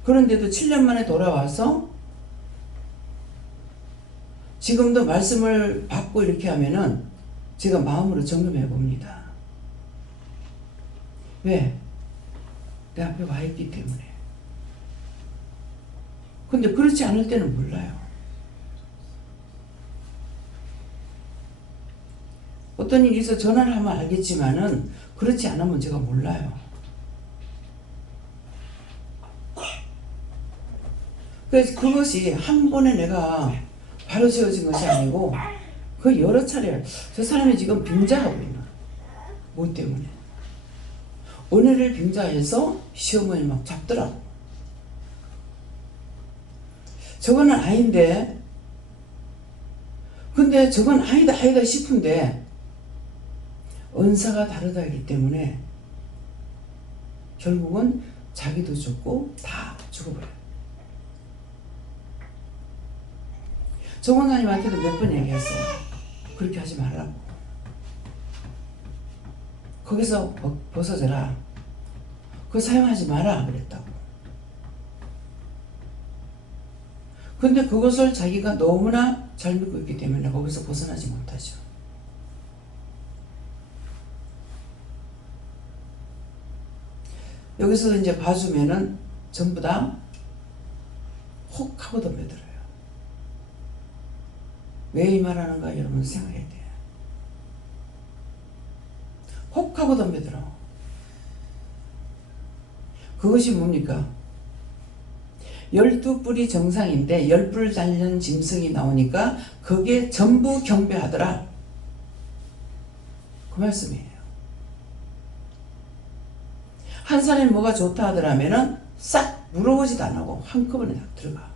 그런데도 7년 만에 돌아와서 지금도 말씀을 받고 이렇게 하면은 제가 마음으로 점검해 봅니다. 왜? 내 앞에 와 있기 때문에. 근데 그렇지 않을 때는 몰라요. 어떤 일이 있어 전화를 하면 알겠지만은 그렇지 않으면 제가 몰라요. 그래서 그것이 한 번에 내가 바로 세워진 것이 아니고 그 여러 차례 저 사람이 지금 빙자하고 있나. 뭐 때문에? 은혜를 빙자해서 시어머니 막 잡더라고. 저거는 아닌데 근데 저건 아니다 싶은데 은사가 다르다기 때문에 결국은 자기도 죽고 다 죽어버려요. 정 원사님한테도 몇 번 얘기했어요. 그렇게 하지 말라고. 거기서 벗어져라. 그거 사용하지 마라 그랬다고. 근데 그것을 자기가 너무나 잘 믿고 있기 때문에 거기서 벗어나지 못하죠. 여기서 이제 봐주면은 전부 다 혹 하고 덤벼들어요. 왜 이 말하는가 여러분 생각해야 돼요. 혹 하고 덤벼들어. 그것이 뭡니까? 12뿔이 정상인데 10뿔 달린 짐승이 나오니까 그게 전부 경배하더라. 그 말씀이에요. 한 사람이 뭐가 좋다 하더라면은 싹 물어보지도 안 하고 한꺼번에 딱 들어가.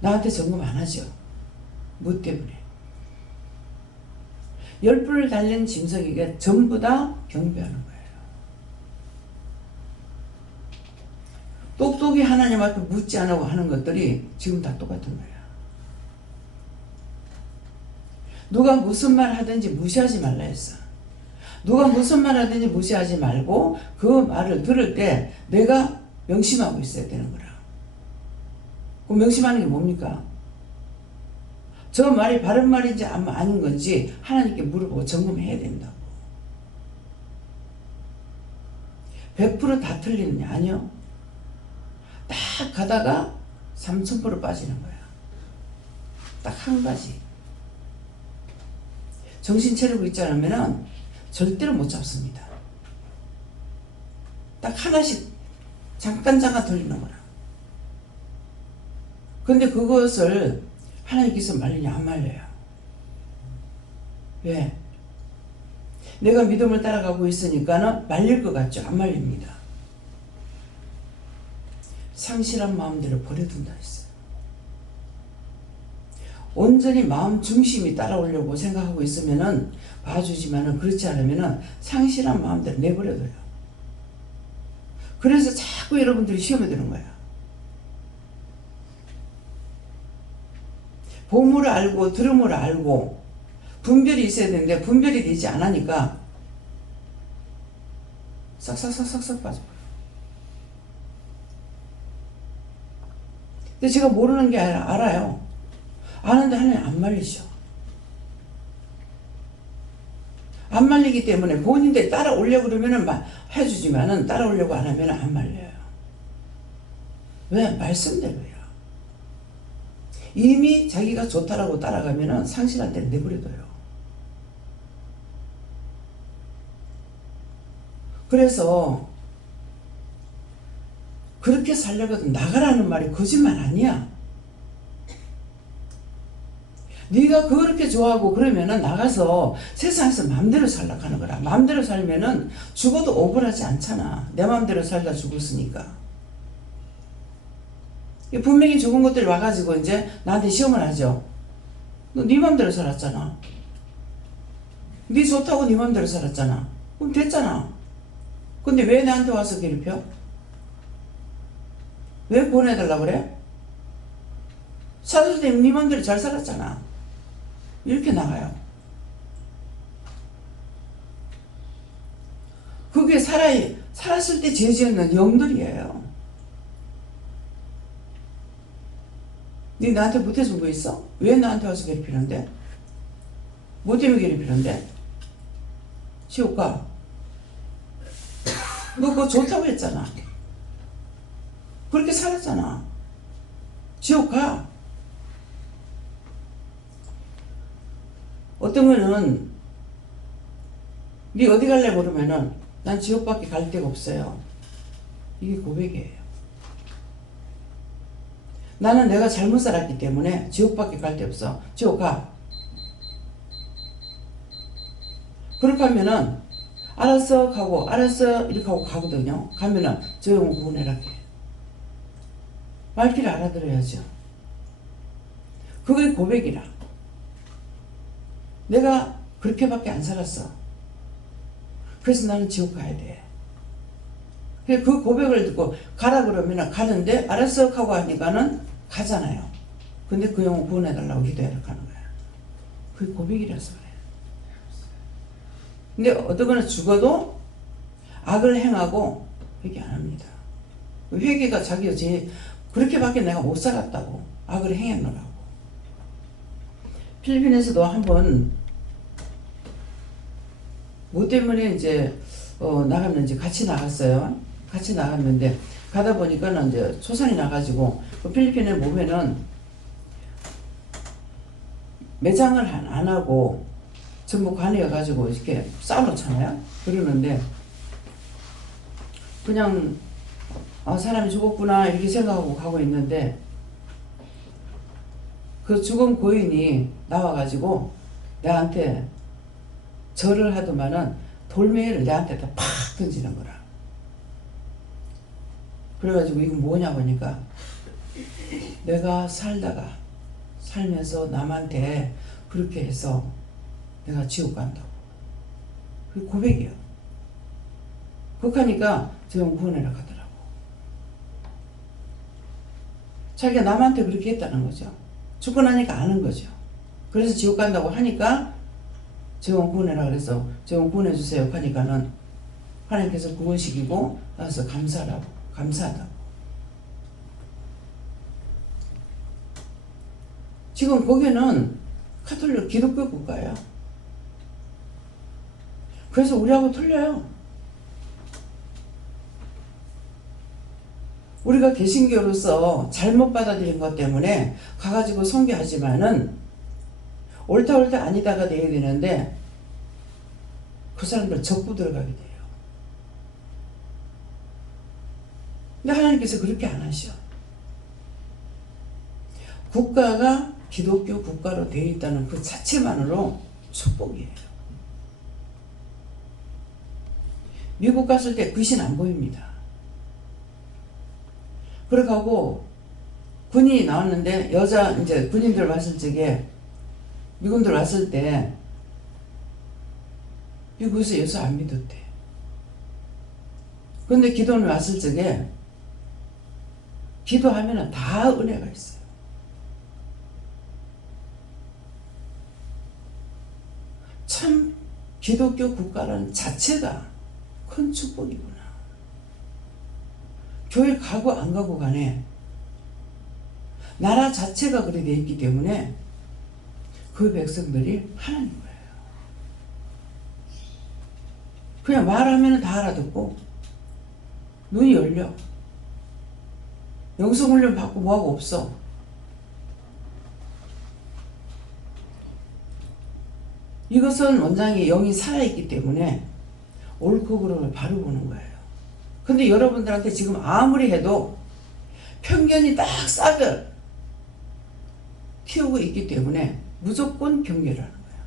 나한테 점검 안 하죠. 뭐 때문에? 10뿔 달린 짐승에게 전부 다 경배하는 거예요. 똑똑히 하나님 앞에 묻지 않고 하는 것들이 지금 다 똑같은 거예요. 누가 무슨 말 하든지 무시하지 말라 했어. 누가 무슨 말 하든지 무시하지 말고 그 말을 들을 때 내가 명심하고 있어야 되는 거라. 그 명심하는 게 뭡니까? 저 말이 바른 말인지 아닌 건지 하나님께 물어보고 점검해야 된다고. 100% 다 틀리느냐? 아니요. 딱 가다가 3000% 빠지는 거야. 딱 한 가지. 정신 차리고 있지 않으면 절대로 못 잡습니다. 딱 하나씩 잠깐 돌리는 거라. 근데 그것을 하나님께서 말리냐? 안 말려요. 왜? 내가 믿음을 따라가고 있으니까는 말릴 것 같죠? 안 말립니다. 상실한 마음대로 버려둔다 했어요. 온전히 마음 중심이 따라오려고 생각하고 있으면은 봐주지만은 그렇지 않으면은 상실한 마음대로 내버려둬요. 그래서 자꾸 여러분들이 시험에 드는 거야. 보물을 알고 들음을 알고 분별이 있어야 되는데 분별이 되지 않으니까 싹싹 빠져버려요. 근데 제가 모르는 게 아니라 알아요. 아는데 하나님 안 말리죠. 안 말리기 때문에 본인들이 따라오려고 그러면은 해주지만은 따라오려고 안 하면 안 말려요. 왜? 말씀대로요. 이미 자기가 좋다라고 따라가면은 상실한 데는 내버려둬요. 그래서 그렇게 살려거든 나가라는 말이 거짓말 아니야. 네가 그렇게 좋아하고 그러면은 나가서 세상에서 마음대로 살라고 하는 거라. 마음대로 살면은 죽어도 억울하지 않잖아. 내 마음대로 살다 죽었으니까. 분명히 죽은 것들이 와가지고 이제 나한테 시험을 하죠. 너 네 맘대로 살았잖아. 네 좋다고 네 맘대로 살았잖아. 그럼 됐잖아. 근데 왜 나한테 와서 괴롭혀? 왜 보내달라고 그래? 살았을 때 네 맘대로 잘 살았잖아. 이렇게 나가요. 그게 살았을 때 죄 지었는 영들이에요. 네 나한테 못해준 거 있어? 왜 나한테 와서 괴롭히는데? 뭐 때문에 괴롭히는데? 시옥가 너 그거 좋다고 했잖아. 그렇게 살았잖아. 지옥 가. 어떤 거는 네 어디 갈래 물으면은 난 지옥밖에 갈 데가 없어요. 이게 고백이에요. 나는 내가 잘못 살았기 때문에 지옥밖에 갈 데 없어. 지옥 가. 그렇게 하면은 알았어 가고 알았어 이렇게 하고 가거든요. 가면은 저 형 구원해라 해. 말귀를 알아들어야죠. 그게 고백이라. 내가 그렇게밖에 안 살았어. 그래서 나는 지옥 가야 돼. 그 고백을 듣고 가라 그러면 가는데 알았어 하고 하니까는 가잖아요. 근데 그 영혼 구원해달라고 기도해라 하는 거야. 그게 고백이라서 그래. 근데 어떤 거는 죽어도 악을 행하고 회개 안 합니다. 회개가 자기가 그렇게밖에 내가 못 살았다고. 악을 행했노라고. 필리핀에서도 한번 뭐 때문에 이제 나갔는지 같이 나갔어요. 같이 나갔는데 가다 보니까는 이제 초산이 나가지고 그 필리핀에 보면은 매장을 안 하고 전부 관이어가지고 이렇게 쌓아놓잖아요. 그러는데 그냥 사람이 죽었구나 이렇게 생각하고 가고 있는데 그 죽은 고인이 나와가지고 내한테 절을 하더만은 돌멩이를 내한테 다 팍 던지는 거라. 그래가지고 이거 뭐냐고 하니까 내가 살면서 남한테 그렇게 해서 내가 지옥 간다고. 그게 고백이야. 그렇게 하니까 저 형 구원해라 하더라고. 자기가 남한테 그렇게 했다는 거죠. 죽고 나니까 아는 거죠. 그래서 지옥 간다고 하니까 저 형 구원해라 그래서 저 형 구원해 주세요 하니까는 하나님께서 구원시키고 나서 감사하다고. 지금 거기는 카톨릭 기독교 국가예요. 그래서 우리하고 틀려요. 우리가 개신교로서 잘못 받아들인 것 때문에 가가지고 선교하지만은 옳다 아니다가 돼야 되는데 그 사람들 적고 들어가게 돼요. 근데 하나님께서 그렇게 안 하셔. 국가가 기독교 국가로 되어 있다는 그 자체만으로 축복이에요. 미국 갔을 때 귀신 안 보입니다. 그러고 군인이 나왔는데 이제 군인들 왔을 적에 미군들 왔을 때 미국에서 예수 안 믿었대. 그런데 기도는 왔을 적에 기도하면은 다 은혜가 있어요. 참 기독교 국가라는 자체가 큰 축복이구나. 교회 가고 안 가고 간에 나라 자체가 그렇게 되어 있기 때문에 그 백성들이 하나님 거예요. 그냥 말하면 다 알아듣고 눈이 열려. 영성훈련 받고 뭐하고 없어. 이것은 원장이 영이 살아있기 때문에 옳고 그름을 바로 보는 거예요. 근데 여러분들한테 지금 아무리 해도 편견이 딱 싹을 튀우고 있기 때문에 무조건 경계를 하는 거예요.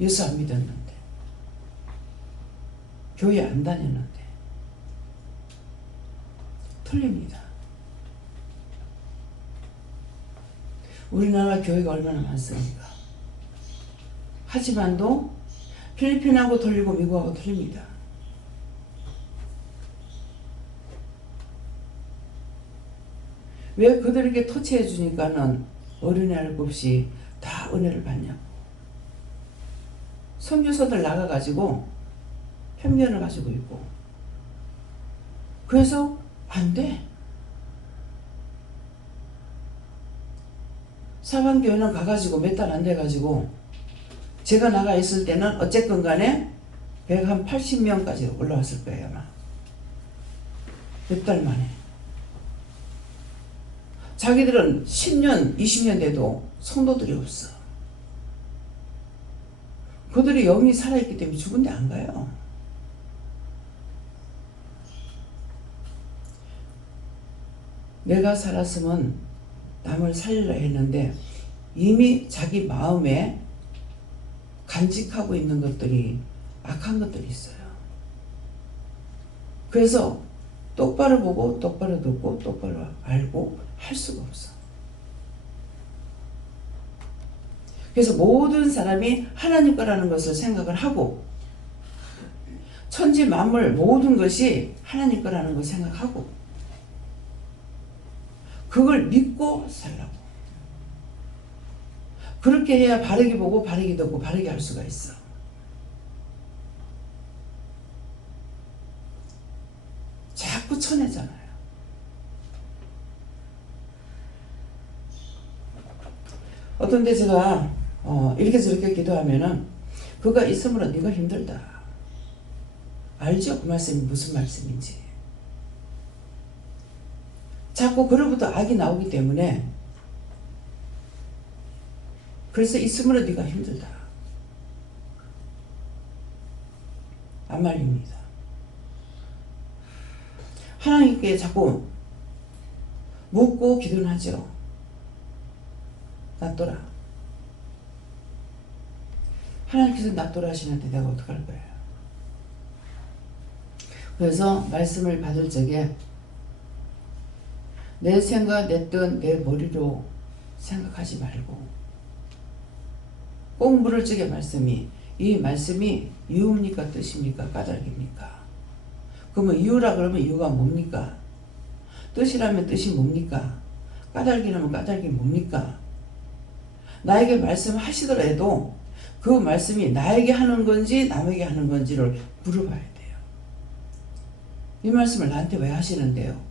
예수 안 믿었는데, 교회 안 다녔는데 틀립니다. 우리나라 교회가 얼마나 많습니까? 하지만도 필리핀하고 틀리고 미국하고 틀립니다. 왜 그들에게 터치해 주니까는 어린애 할 것 없이 다 은혜를 받냐고. 선교사들 나가가지고 편견을 가지고 있고 그래서 안 돼. 사방교회는 가가지고 몇 달 안 돼가지고 제가 나가 있을 때는 어쨌건 간에 180명까지 올라왔을 거예요 아마. 몇 달 만에. 자기들은 10년, 20년 돼도 성도들이 없어. 그들이 영이 살아있기 때문에 죽은 데 안 가요. 내가 살았으면 남을 살리려 했는데 이미 자기 마음에 간직하고 있는 것들이 악한 것들이 있어요. 그래서 똑바로 보고 똑바로 듣고 똑바로 알고 할 수가 없어. 그래서 모든 사람이 하나님 거라는 것을 생각을 하고 천지 만물 모든 것이 하나님 거라는 걸 생각하고 그걸 믿고 살라고. 그렇게 해야 바르게 보고 바르게 듣고 바르게 할 수가 있어. 자꾸 쳐내잖아요. 어떤 데 제가 이렇게 저렇게 기도하면은 그가 있으므로 네가 힘들다. 알죠? 그 말씀이 무슨 말씀인지. 자꾸 그로부터 악이 나오기 때문에 그래서 있으므로 네가 힘들다. 안 말립니다. 하나님께 자꾸 묻고 기도는 하죠. 놔둬라. 하나님께서 놔둬라 하시는데 내가 어떡할 거예요? 그래서 말씀을 받을 적에 내 생각, 내 뜻, 내 머리로 생각하지 말고 꼭 물을 적에 말씀이 이 말씀이 이유입니까? 뜻입니까? 까닭입니까? 그러면 이유라 그러면 이유가 뭡니까? 뜻이라면 뜻이 뭡니까? 까닭이라면 까닭이 뭡니까? 나에게 말씀하시더라도 그 말씀이 나에게 하는 건지 남에게 하는 건지를 물어봐야 돼요. 이 말씀을 나한테 왜 하시는데요?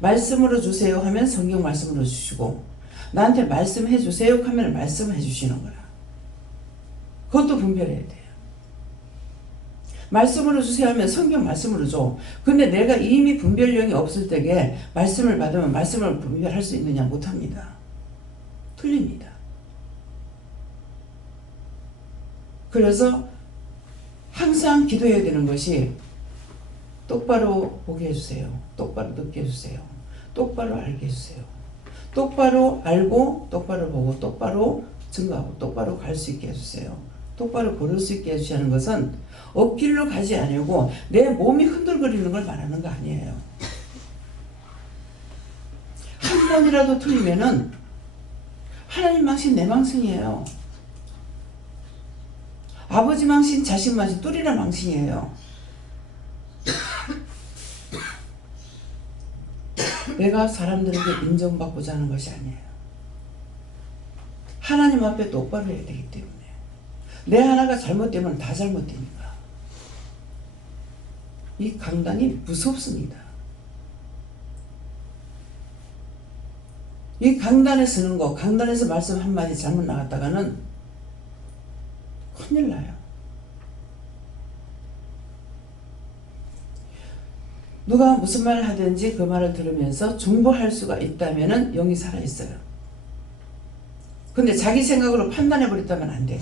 말씀으로 주세요 하면 성경 말씀으로 주시고 나한테 말씀해 주세요 하면 말씀해 주시는 거라. 그것도 분별해야 돼요. 말씀으로 주세요 하면 성경 말씀으로 줘. 근데 내가 이미 분별력이 없을 때에 말씀을 받으면 말씀을 분별할 수 있느냐? 못합니다. 틀립니다. 그래서 항상 기도해야 되는 것이 똑바로 보게 해주세요. 똑바로 듣게 해주세요. 똑바로 알게 해주세요. 똑바로 알고 똑바로 보고 똑바로 증거하고 똑바로 갈 수 있게 해주세요. 똑바로 걸을 수 있게 해주시는 것은 앞길로 가지 않으고 내 몸이 흔들거리는 걸 말하는 거 아니에요. 한 번이라도 틀리면은 하나님 망신 내 망신이에요. 아버지 망신 자식 망신 뚜리라 망신이에요. 내가 사람들에게 인정받고자 하는 것이 아니에요. 하나님 앞에 똑바로 해야 되기 때문에 내 하나가 잘못되면 다 잘못되니까 이 강단이 무섭습니다. 이 강단에 서는 거, 강단에서 말씀 한마디 잘못 나갔다가는 큰일 나요. 누가 무슨 말을 하든지 그 말을 들으면서 중보할 수가 있다면 영이 살아있어요. 근데 자기 생각으로 판단해버렸다면 안 돼요.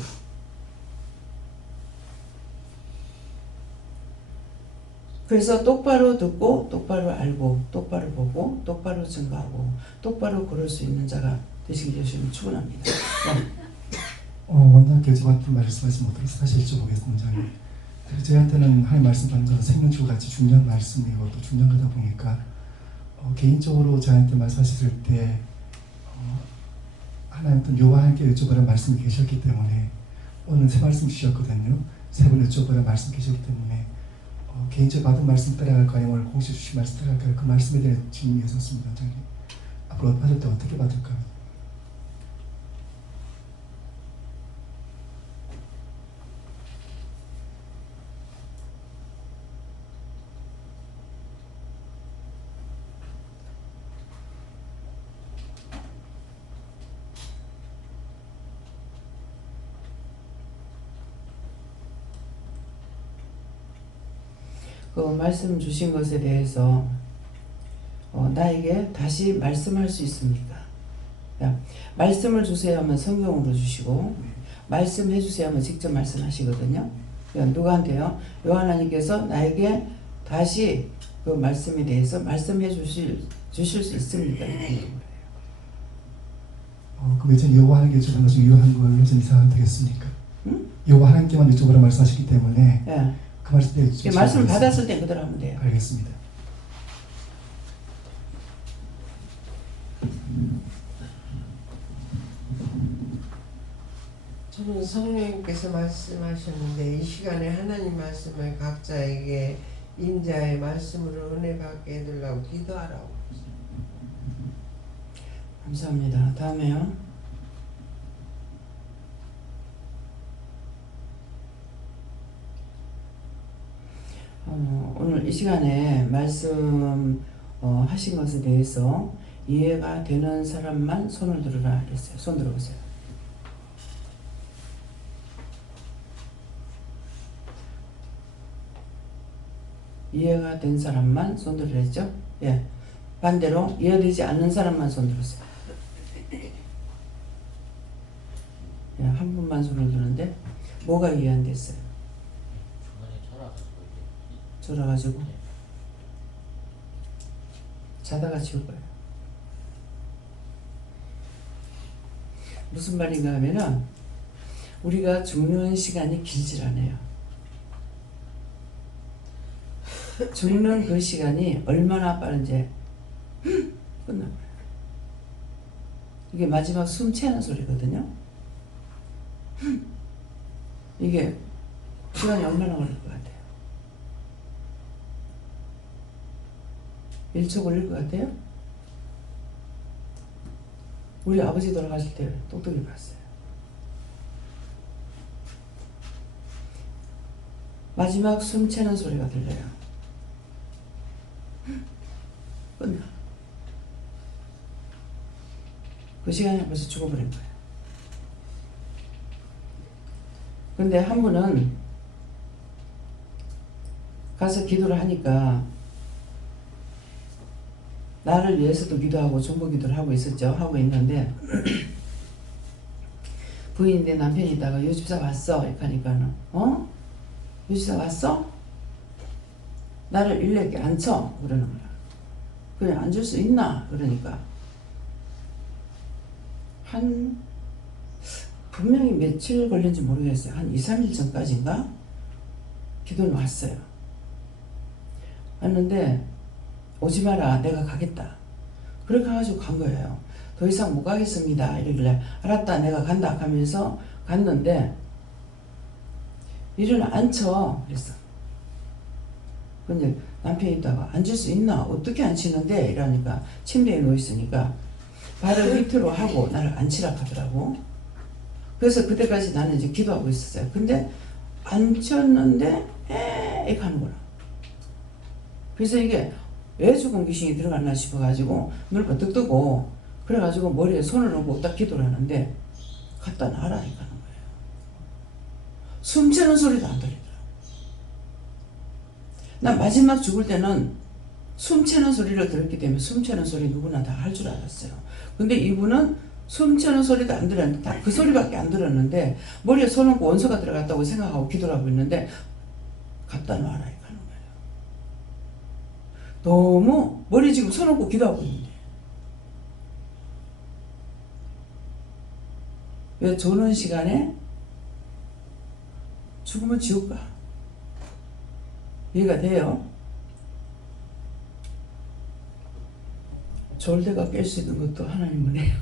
그래서 똑바로 듣고 똑바로 알고 똑바로 보고 똑바로 증거하고 똑바로 걸을 수 있는 자가 되시기 위해서는 축원합니다. 원장 교주한테 말씀하지 못해서 사실 여쭤보겠습니다. 저희한테는 하나님 말씀 받는 것은 생명줄 같이 중요한 말씀이고 또 중요한 거다 보니까 개인적으로 저한테 말씀하셨을 때 하나님 요한께 여쭤보라 말씀이 계셨기 때문에 오늘 세 말씀 주셨거든요. 세 번 여쭤보라 말씀 계셨기 때문에 개인적으로 받은 말씀 따라갈까요? 아니면 오늘 공식 주신 말씀 따라갈까요? 그 말씀에 대한 질문이 있었습니다. 원장님. 앞으로 받을 때 어떻게 받을까요? 그 말씀 주신 것에 대해서 나에게 다시 말씀할 수 있습니까? 말씀을 주세요 하면 성경으로 주시고 말씀해 주세요 하면 직접 말씀하시거든요. 누구한테요? 요하나님께서 나에게 다시 그 말씀에 대해서 말씀해 주실 수 있습니까? 그럼 여전히 여호와 하나님께 여쭤보는 것은 유효한 걸 여전히 생각하면 되겠습니까? 응? 여호와 하나님께만 여쭤보라 말씀하셨기 때문에 예. 그 말씀에 말씀을 받았을 때 그대로 하면 돼요. 알겠습니다. 저는 성령님께서 말씀하셨는데 이 시간에 하나님 말씀을 각자에게 인자의 말씀으로 은혜 받게 해달라고 기도하라고. 감사합니다. 다음에요. 오늘 이 시간에 말씀 하신 것에 대해서 이해가 되는 사람만 손을 들으라 그랬어요. 손 들어보세요. 이해가 된 사람만 손 들으라 했죠? 예. 반대로 이해되지 않는 사람만 손 들으세요. 예, 한 분만 손을 드는데 뭐가 이해 안 됐어요? 졸아가지고 자다가 지울 거예요. 무슨 말인가 하면은 우리가 죽는 시간이 길질 않아요. 죽는 그 시간이 얼마나 빠른지 끝나버려요. 이게 마지막 숨 채는 소리거든요. 이게 시간이 얼마나 걸릴 것 같아요? 1초 걸릴 것 같아요? 우리 아버지 돌아가실 때 똑똑히 봤어요. 마지막 숨 채는 소리가 들려요. 끝나. 그 시간에 벌써 죽어버린 거예요. 근데 한 분은 가서 기도를 하니까 나를 위해서도 기도하고 중보 기도를 하고 있었죠. 하고 있는데 부인인데 남편이 있다가 유집사 왔어 이렇게 하니까는 유집사 왔어? 나를 일렉에 앉혀 그러는 거야. 그냥 앉을 수 있나? 그러니까 분명히 며칠 걸린지 모르겠어요. 한 2, 3일 전까지인가? 기도는 왔어요. 왔는데 오지 마라 내가 가겠다. 그렇게 해가지고 간 거예요. 더 이상 못 가겠습니다. 이러길래 알았다 내가 간다 하면서 갔는데 일어나 앉혀 그랬어. 근데 남편이 있다가 앉을 수 있나? 어떻게 앉히는데? 이러니까 침대에 누워있으니까 발을 밑으로 하고 나를 앉히라 하더라고. 그래서 그때까지 나는 이제 기도하고 있었어요. 근데 앉혔는데 에익 하는 거라. 그래서 이게 왜 죽은 귀신이 들어갔나 싶어가지고 눈을 번뜩 뜨고 그래가지고 머리에 손을 얹고 딱 기도를 하는데 갖다 놔라 이렇게 하는 거예요. 숨채는 소리도 안 들리더라고. 난 마지막 죽을 때는 숨채는 소리를 들었기 때문에 숨채는 소리 누구나 다 할 줄 알았어요. 근데 이분은 숨채는 소리도 안 들었는데 다 그 소리밖에 안 들었는데 머리에 손 얹고 원소가 들어갔다고 생각하고 기도를 하고 있는데 갖다 놔라 이렇게 하는 거예요. 너무 머리 지금 손 얹고 기도하고 있는데 왜 조는 시간에 죽으면 지옥 가. 이해가 돼요? 졸대가 깰 수 있는 것도 하나님 은혜예요.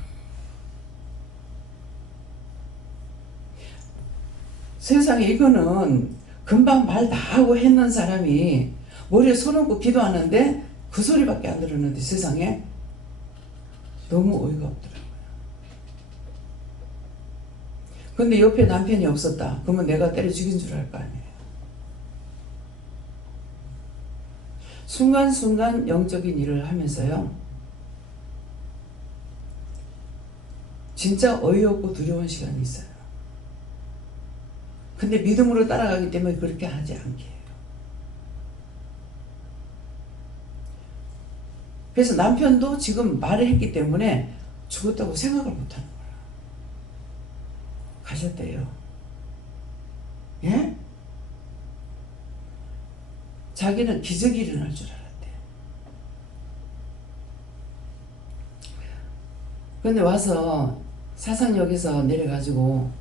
세상에 이거는 금방 말 다 하고 했는 사람이 머리에 손 얹고 기도하는데 그 소리밖에 안 들었는데 세상에 너무 어이가 없더라고요. 근데 옆에 남편이 없었다. 그러면 내가 때려 죽인 줄 알 거 아니에요. 순간순간 영적인 일을 하면서요. 진짜 어이없고 두려운 시간이 있어요. 근데 믿음으로 따라가기 때문에 그렇게 하지 않게 해요. 그래서 남편도 지금 말을 했기 때문에 죽었다고 생각을 못하는 거야. 가셨대요. 예? 자기는 기적이 일어날 줄 알았대. 근데 와서 사상역에서 내려가지고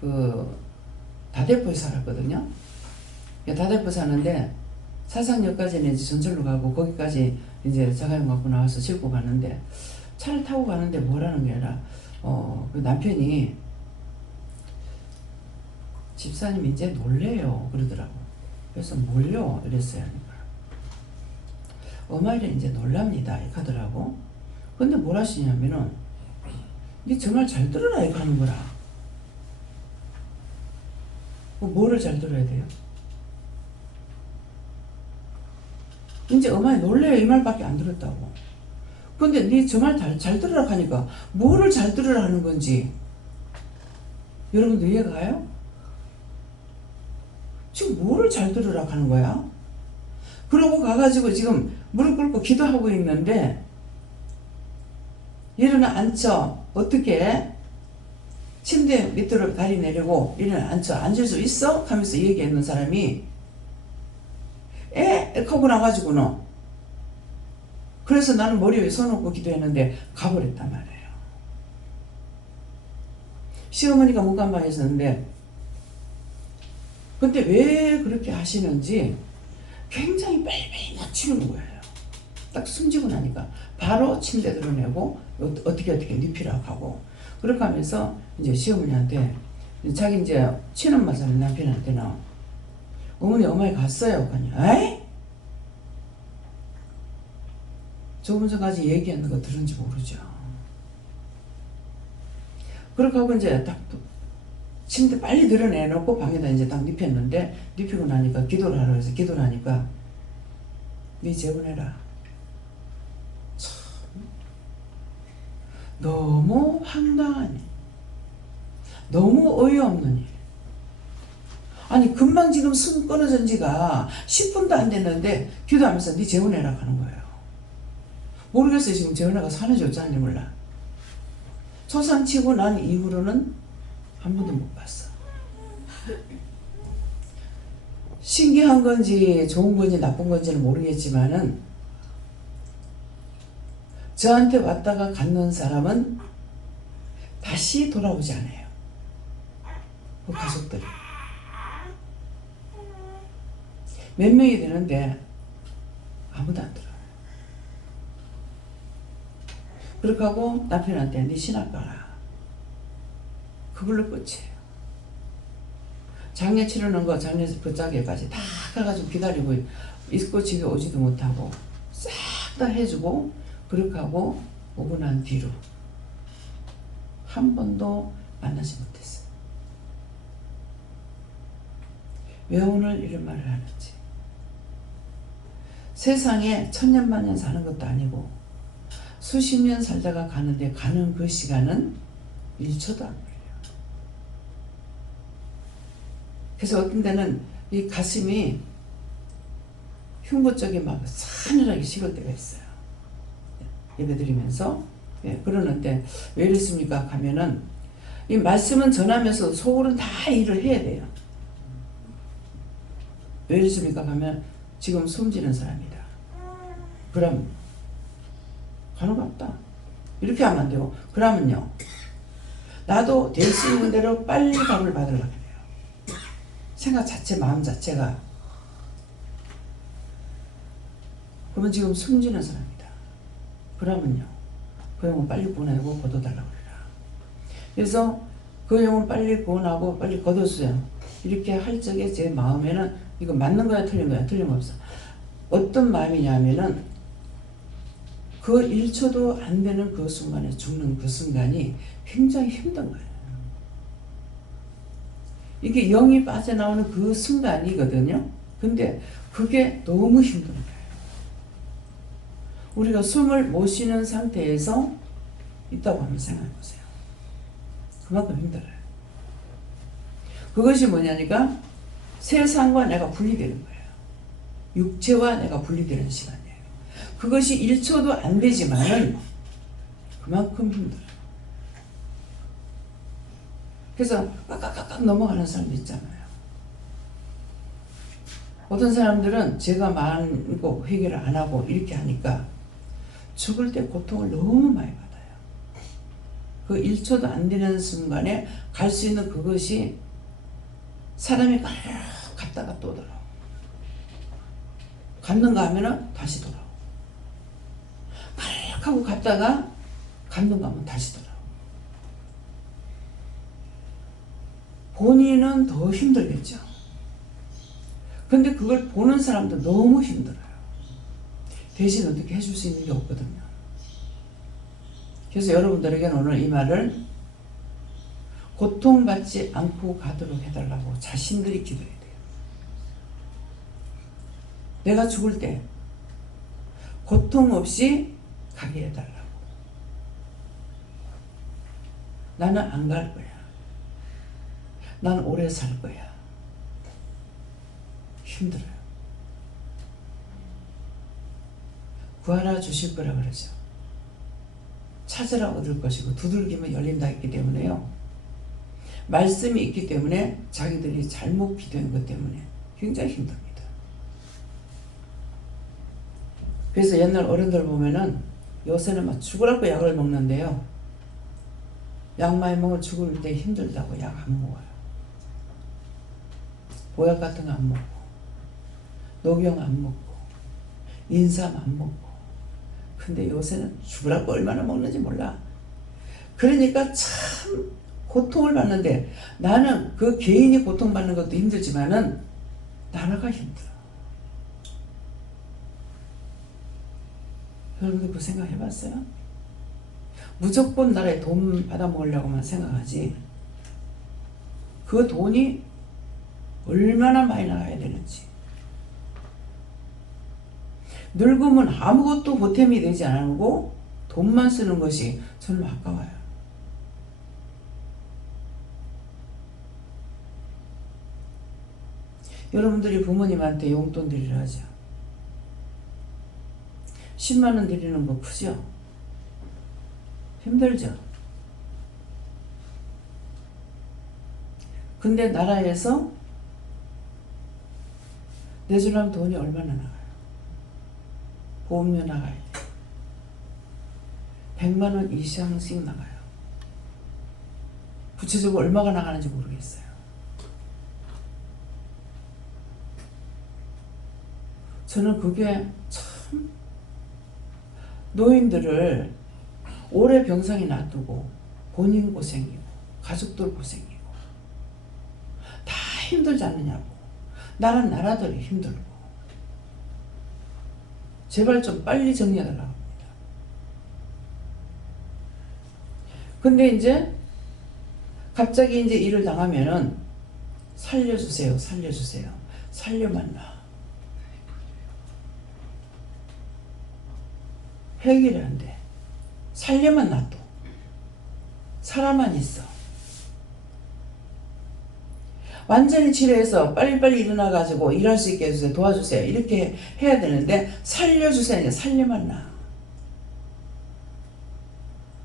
그 다대포에 살았거든요. 다대포 사는데 사상역까지는 이제 전철로 가고 거기까지 이제 자가용 갖고 나와서 싣고 가는데 차를 타고 가는데 뭐라는 게 아니라 그 남편이 집사님 이제 놀래요 그러더라고. 그래서 뭘요? 이랬어요. 어마이래 이제 놀랍니다 이렇게 하더라고. 근데 뭘 하시냐면은 니 정말 잘 들어라 이렇게 하는 거라. 뭐를 잘 들어야 돼요? 이제 어머니 놀래요 이 말밖에 안 들었다고. 근데 니 저 말 잘 들으라 하니까 뭐를 잘 들으라 하는 건지 여러분도 이해가 가요? 지금 뭐를 잘 들으라 하는 거야? 그러고 가가지고 지금 무릎 꿇고 기도하고 있는데 일어나 앉혀. 어떻게? 침대 밑으로 다리 내리고 일어나 앉혀. 앉을 수 있어? 하면서 얘기했는 사람이 이렇게 하고 나가지고는 그래서 나는 머리 위에 손 얹고 기도했는데 가버렸단 말이에요. 시어머니가 문간방에 있었는데 근데 왜 그렇게 하시는지 굉장히 빨리빨리 낮추는 거예요. 딱 숨지고 나니까 바로 침대 드러내고 어떻게 눕히라고 하고 그렇게 하면서 이제 시어머니한테 자기 이제 친엄마 사는 남편한테는 어머니 갔어요. 그러니 에이? 조금 전까지 얘기하는 거 들은지 모르죠. 그렇게 하고 이제 딱 침대 빨리 드러내놓고 방에다 이제 딱 눕혔는데 눕히고 나니까 기도를 하라고 해서 기도를 하니까 네 재혼해라. 참 너무 황당한 일, 너무 어이없는 일. 아니 금방 지금 숨 끊어진 지가 10분도 안 됐는데 기도하면서 네 재혼해라 하는 거예요. 모르겠어요. 지금 재혼해가 사는지 어쩌는지 몰라. 초상치고 난 이후로는 한 번도 못 봤어. 신기한 건지 좋은 건지 나쁜 건지는 모르겠지만은 저한테 왔다가 갔는 사람은 다시 돌아오지 않아요. 그 가족들이. 몇 명이 되는데 아무도 안 들어요. 그렇게 하고 남편한테 네 신학 가라. 그걸로 끝이에요. 장례 치르는 거 장례 그 자리까지 다 가가지고 기다리고 있고 집에 오지도 못하고 싹 다 해주고 그렇게 하고 오고 난 뒤로 한 번도 만나지 못했어요. 왜 오늘 이런 말을 하는지. 세상에 천년만년 사는 것도 아니고 수십 년 살다가 가는데 가는 그 시간은 1초도 안 걸려요. 그래서 어떤 데는 이 가슴이 흉부 쪽이 막 싸늘하게 식을 때가 있어요. 예배드리면서 그러는데 왜 이랬습니까? 가면은 이 말씀은 전하면서 속으로는 다 일을 해야 돼요. 왜 이랬습니까? 가면 지금 숨지는 사람이다. 그럼 가는 거 없다. 이렇게 하면 안 되고 그러면요. 나도 될 수 있는 대로 빨리 답을 받으려고 해요. 생각 자체, 마음 자체가. 그러면 지금 숨지는 사람이다. 그러면요. 그 영혼 빨리 구원하고 거둬달라고 그래라. 그래서 그 영혼 빨리 구원하고 빨리 거둬주세요. 이렇게 할 적에 제 마음에는 이거 맞는 거야 틀린 거야? 틀림없어. 어떤 마음이냐면은 그 1초도 안 되는 그 순간에 죽는 그 순간이 굉장히 힘든 거예요. 이게 영이 빠져나오는 그 순간이거든요. 근데 그게 너무 힘든 거예요. 우리가 숨을 못 쉬는 상태에서 있다고 한번 생각해 보세요. 그만큼 힘들어요. 그것이 뭐냐니까 세상과 내가 분리되는 거예요. 육체와 내가 분리되는 시간이에요. 그 그것이 1초도 안 되지만은 그만큼 힘들어요. 그래서 깍깍깍깍 넘어가는 사람도 있잖아요. 어떤 사람들은 죄가 많고 회개를 안 하고 이렇게 하니까 죽을 때 고통을 너무 많이 받아요. 그 1초도 안 되는 순간에 갈 수 있는 그것이 사람이 갔다가 또 돌아오고 갔는가 하면은 다시 돌아오고 하고 갔다가 갔는가 하면 다시 돌아오고 본인은 더 힘들겠죠. 근데 그걸 보는 사람도 너무 힘들어요. 대신 어떻게 해줄 수 있는 게 없거든요. 그래서 여러분들에게는 오늘 이 말을 고통받지 않고 가도록 해달라고 자신들이 기도해야 돼요. 내가 죽을 때 고통 없이 가게 해달라고. 나는 안 갈 거야. 난 오래 살 거야. 힘들어요. 구하라 주실 거라 그러죠. 찾으라 얻을 것이고 두들기면 열린다 했기 때문에요. 말씀이 있기 때문에 자기들이 잘못 기도한 것 때문에 굉장히 힘듭니다. 그래서 옛날 어른들 보면은 요새는 막 죽으라고 약을 먹는데요. 약 많이 먹으면 죽을 때 힘들다고 약 안 먹어요. 보약 같은 거 안 먹고 녹용 안 먹고 인삼 안 먹고. 근데 요새는 죽으라고 얼마나 먹는지 몰라. 그러니까 참 고통을 받는데 나는 그 개인이 고통받는 것도 힘들지만은 나라가 힘들어. 여러분들 그 생각 해봤어요? 무조건 나라에 돈 받아먹으려고만 생각하지 그 돈이 얼마나 많이 나가야 되는지. 늙으면 아무것도 보탬이 되지 않고 돈만 쓰는 것이 저는 아까워요. 여러분들이 부모님한테 용돈 드리려 하죠. 10만 원 드리는 거 크죠? 힘들죠? 근데 나라에서 내주려면 돈이 얼마나 나가요? 보험료 나가야 돼. 100만 원 이상씩 나가요. 구체적으로 얼마가 나가는지 모르겠어요. 저는 그게 참 노인들을 오래 병상에 놔두고 본인 고생이고 가족들 고생이고 다 힘들지 않느냐고. 나는 나라들이 힘들고. 제발 좀 빨리 정리해달라고 합니다. 근데 이제 갑자기 이제 일을 당하면은 살려주세요, 살려주세요. 살려만 나. 해결이 안 돼. 살려만 놔둬. 살아만 있어. 완전히 치료해서 빨리빨리 일어나가지고 일할 수 있게 해주세요. 도와주세요. 이렇게 해야 되는데 살려주세요. 살려만 나.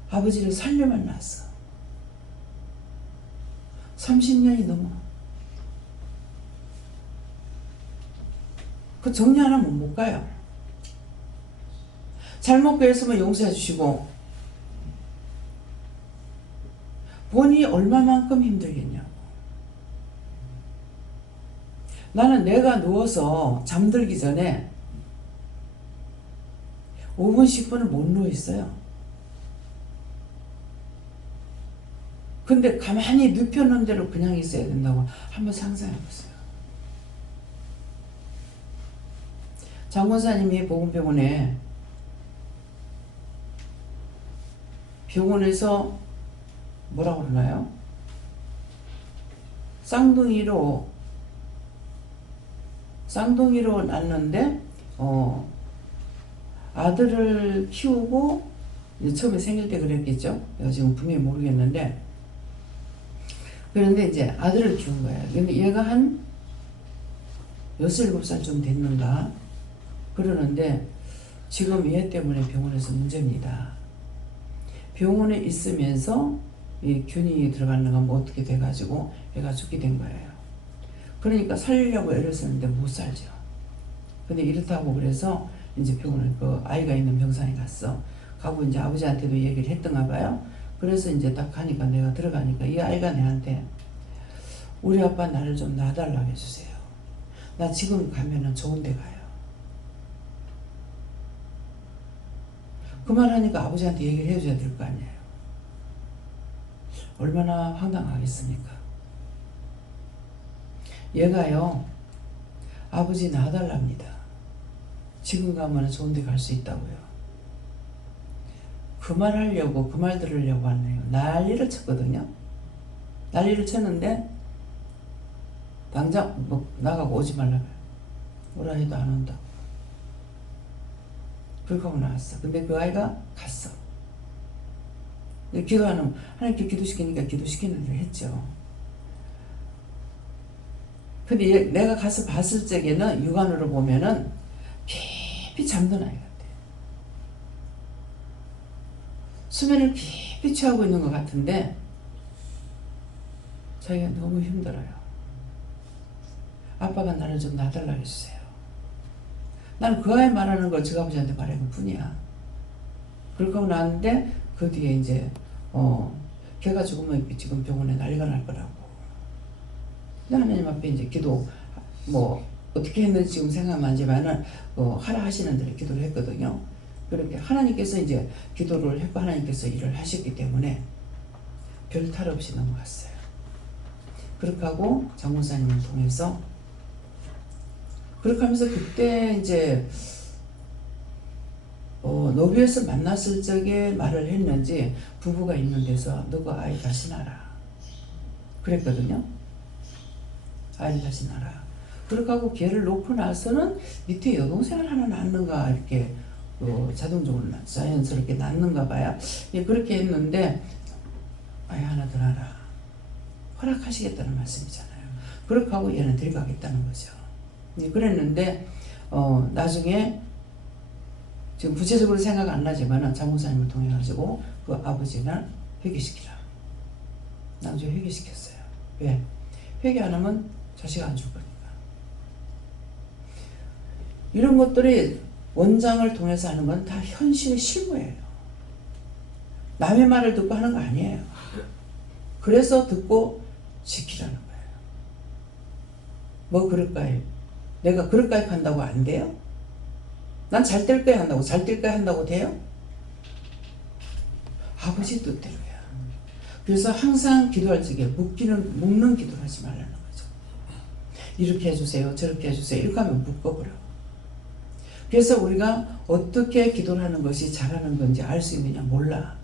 아버지를 살려만 놨어. 30년이 넘어. 그 정리 안 하면 못 가요. 잘못 구했으면 용서해 주시고 본인이 얼마만큼 힘들겠냐고. 나는 내가 누워서 잠들기 전에 5분 10분을 못 누워 있어요. 근데 가만히 눕혀놓은 대로 그냥 있어야 된다고 한번 상상해 보세요. 장권사님이 보건병원에 병원에서 뭐라고 그러나요? 쌍둥이로 낳는데 아들을 키우고 처음에 생길 때 그랬겠죠. 내가 지금 분명히 모르겠는데 그런데 이제 아들을 키운 거예요. 근데 얘가 한 6, 7살 좀 됐는가 그러는데 지금 얘 때문에 병원에서 문제입니다. 병원에 있으면서 이 균이 들어가는 건 뭐 어떻게 돼가지고 얘가 죽게 된 거예요. 그러니까 살리려고 애를 쓰는데 못 살죠. 근데 이렇다고 그래서 이제 병원에 그 아이가 있는 병상에 갔어. 가고 이제 아버지한테도 얘기를 했던가 봐요. 그래서 이제 딱 가니까 내가 들어가니까 이 아이가 내한테 우리 아빠 나를 좀 놔달라고 해주세요. 나 지금 가면은 좋은 데 가요. 그 말 하니까 아버지한테 얘기를 해줘야 될 거 아니에요. 얼마나 황당하겠습니까? 얘가요, 아버지 놔달랍니다. 지금 가면 좋은 데 갈 수 있다고요. 그 말 하려고, 그 말 들으려고 하네요. 난리를 쳤거든요. 난리를 쳤는데, 당장 뭐 나가고 오지 말라고요. 오라 해도 안 온다. 그렇게 하고 나왔어. 근데 그 아이가 갔어. 기도하는, 하나님께 기도시키니까 기도시키는 대로 했죠. 근데 내가 가서 봤을 적에는 육안으로 보면은 깊이 잠든 아이 같아. 수면을 깊이 취하고 있는 것 같은데 자기가 너무 힘들어요. 아빠가 나를 좀 놔달라고 해주세요. 나는 그 아이 말하는 걸 저 아버지한테 말한 것 뿐이야. 그렇게 하고 나왔는데 그 뒤에 이제 걔가 죽으면 지금 병원에 난리가 날 거라고. 하나님 앞에 이제 기도 뭐 어떻게 했는지 지금 생각은 안 나지만은 하라 하시는 대로 기도를 했거든요. 그렇게 하나님께서 이제 기도를 했고 하나님께서 일을 하셨기 때문에 별 탈 없이 넘어갔어요. 그렇게 하고 장모사님을 통해서 그렇게 하면서 그때 이제 노비에서 만났을 적에 말을 했는지 부부가 있는 데서 너가 아이 다시 낳아라 그랬거든요. 아이 다시 낳아라. 그렇게 하고 걔를 놓고 나서는 밑에 여동생을 하나 낳는가 이렇게 자동적으로 자연스럽게 낳는가 봐요. 예, 그렇게 했는데 아이 하나 더 낳아라 허락하시겠다는 말씀이잖아요. 그렇게 하고 얘는 데려가겠다는 거죠. 예, 그랬는데 나중에 지금 구체적으로 생각 안 나지만 장모사님을 통해 가지고 그 아버지를 회개시키라. 나중에 회개시켰어요. 왜? 회개 안 하면 자식 안 줄 거니까. 이런 것들이 원장을 통해서 하는 건 다 현실의 실무예요. 남의 말을 듣고 하는 거 아니에요. 그래서 듣고 지키라는 거예요. 뭐 그럴까요? 내가 그럴까요 한다고 안 돼요? 난 잘 될 거야 한다고 잘 될 거야 한다고 돼요? 아버지 뜻대로야. 그래서 항상 기도할 적에 묶는 기도를 하지 말라는 거죠. 이렇게 해주세요 저렇게 해주세요 이렇게 하면 묶어버려. 그래서 우리가 어떻게 기도를 하는 것이 잘하는 건지 알 수 있느냐 몰라.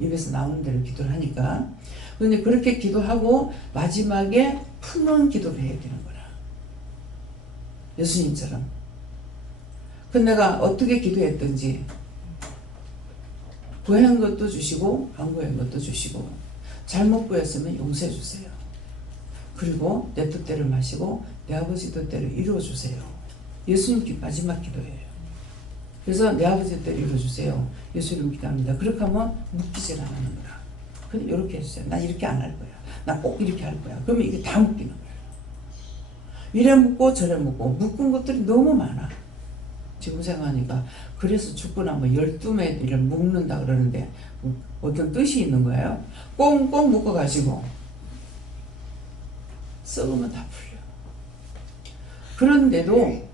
입에서 나오는 대로 기도를 하니까. 그런데 그렇게 기도하고 마지막에 푸는 기도를 해야 되는 거라. 예수님처럼. 근데 내가 어떻게 기도했든지 구한 것도 주시고 안 구한 것도 주시고 잘못 구했으면 용서해 주세요. 그리고 내 뜻대로 마시고 내 아버지 뜻대로 이루어 주세요. 예수님 마지막 기도예요. 그래서 내 아버지 뜻대로 이루어 주세요. 예수님 기도합니다. 그렇게 하면 묶이질 않는 거라. 근데 이렇게 해주세요. 난 이렇게 안 할 거야. 나 꼭 이렇게 할 거야. 그러면 이게 다 묶이는 거예요. 이래 묶고 저래 묶고 묶은 것들이 너무 많아. 지금 생각하니까 그래서 죽고 나면 12매를 묶는다 그러는데 어떤 뜻이 있는 거예요. 꽁꽁 묶어가지고 썩으면 다 풀려. 그런데도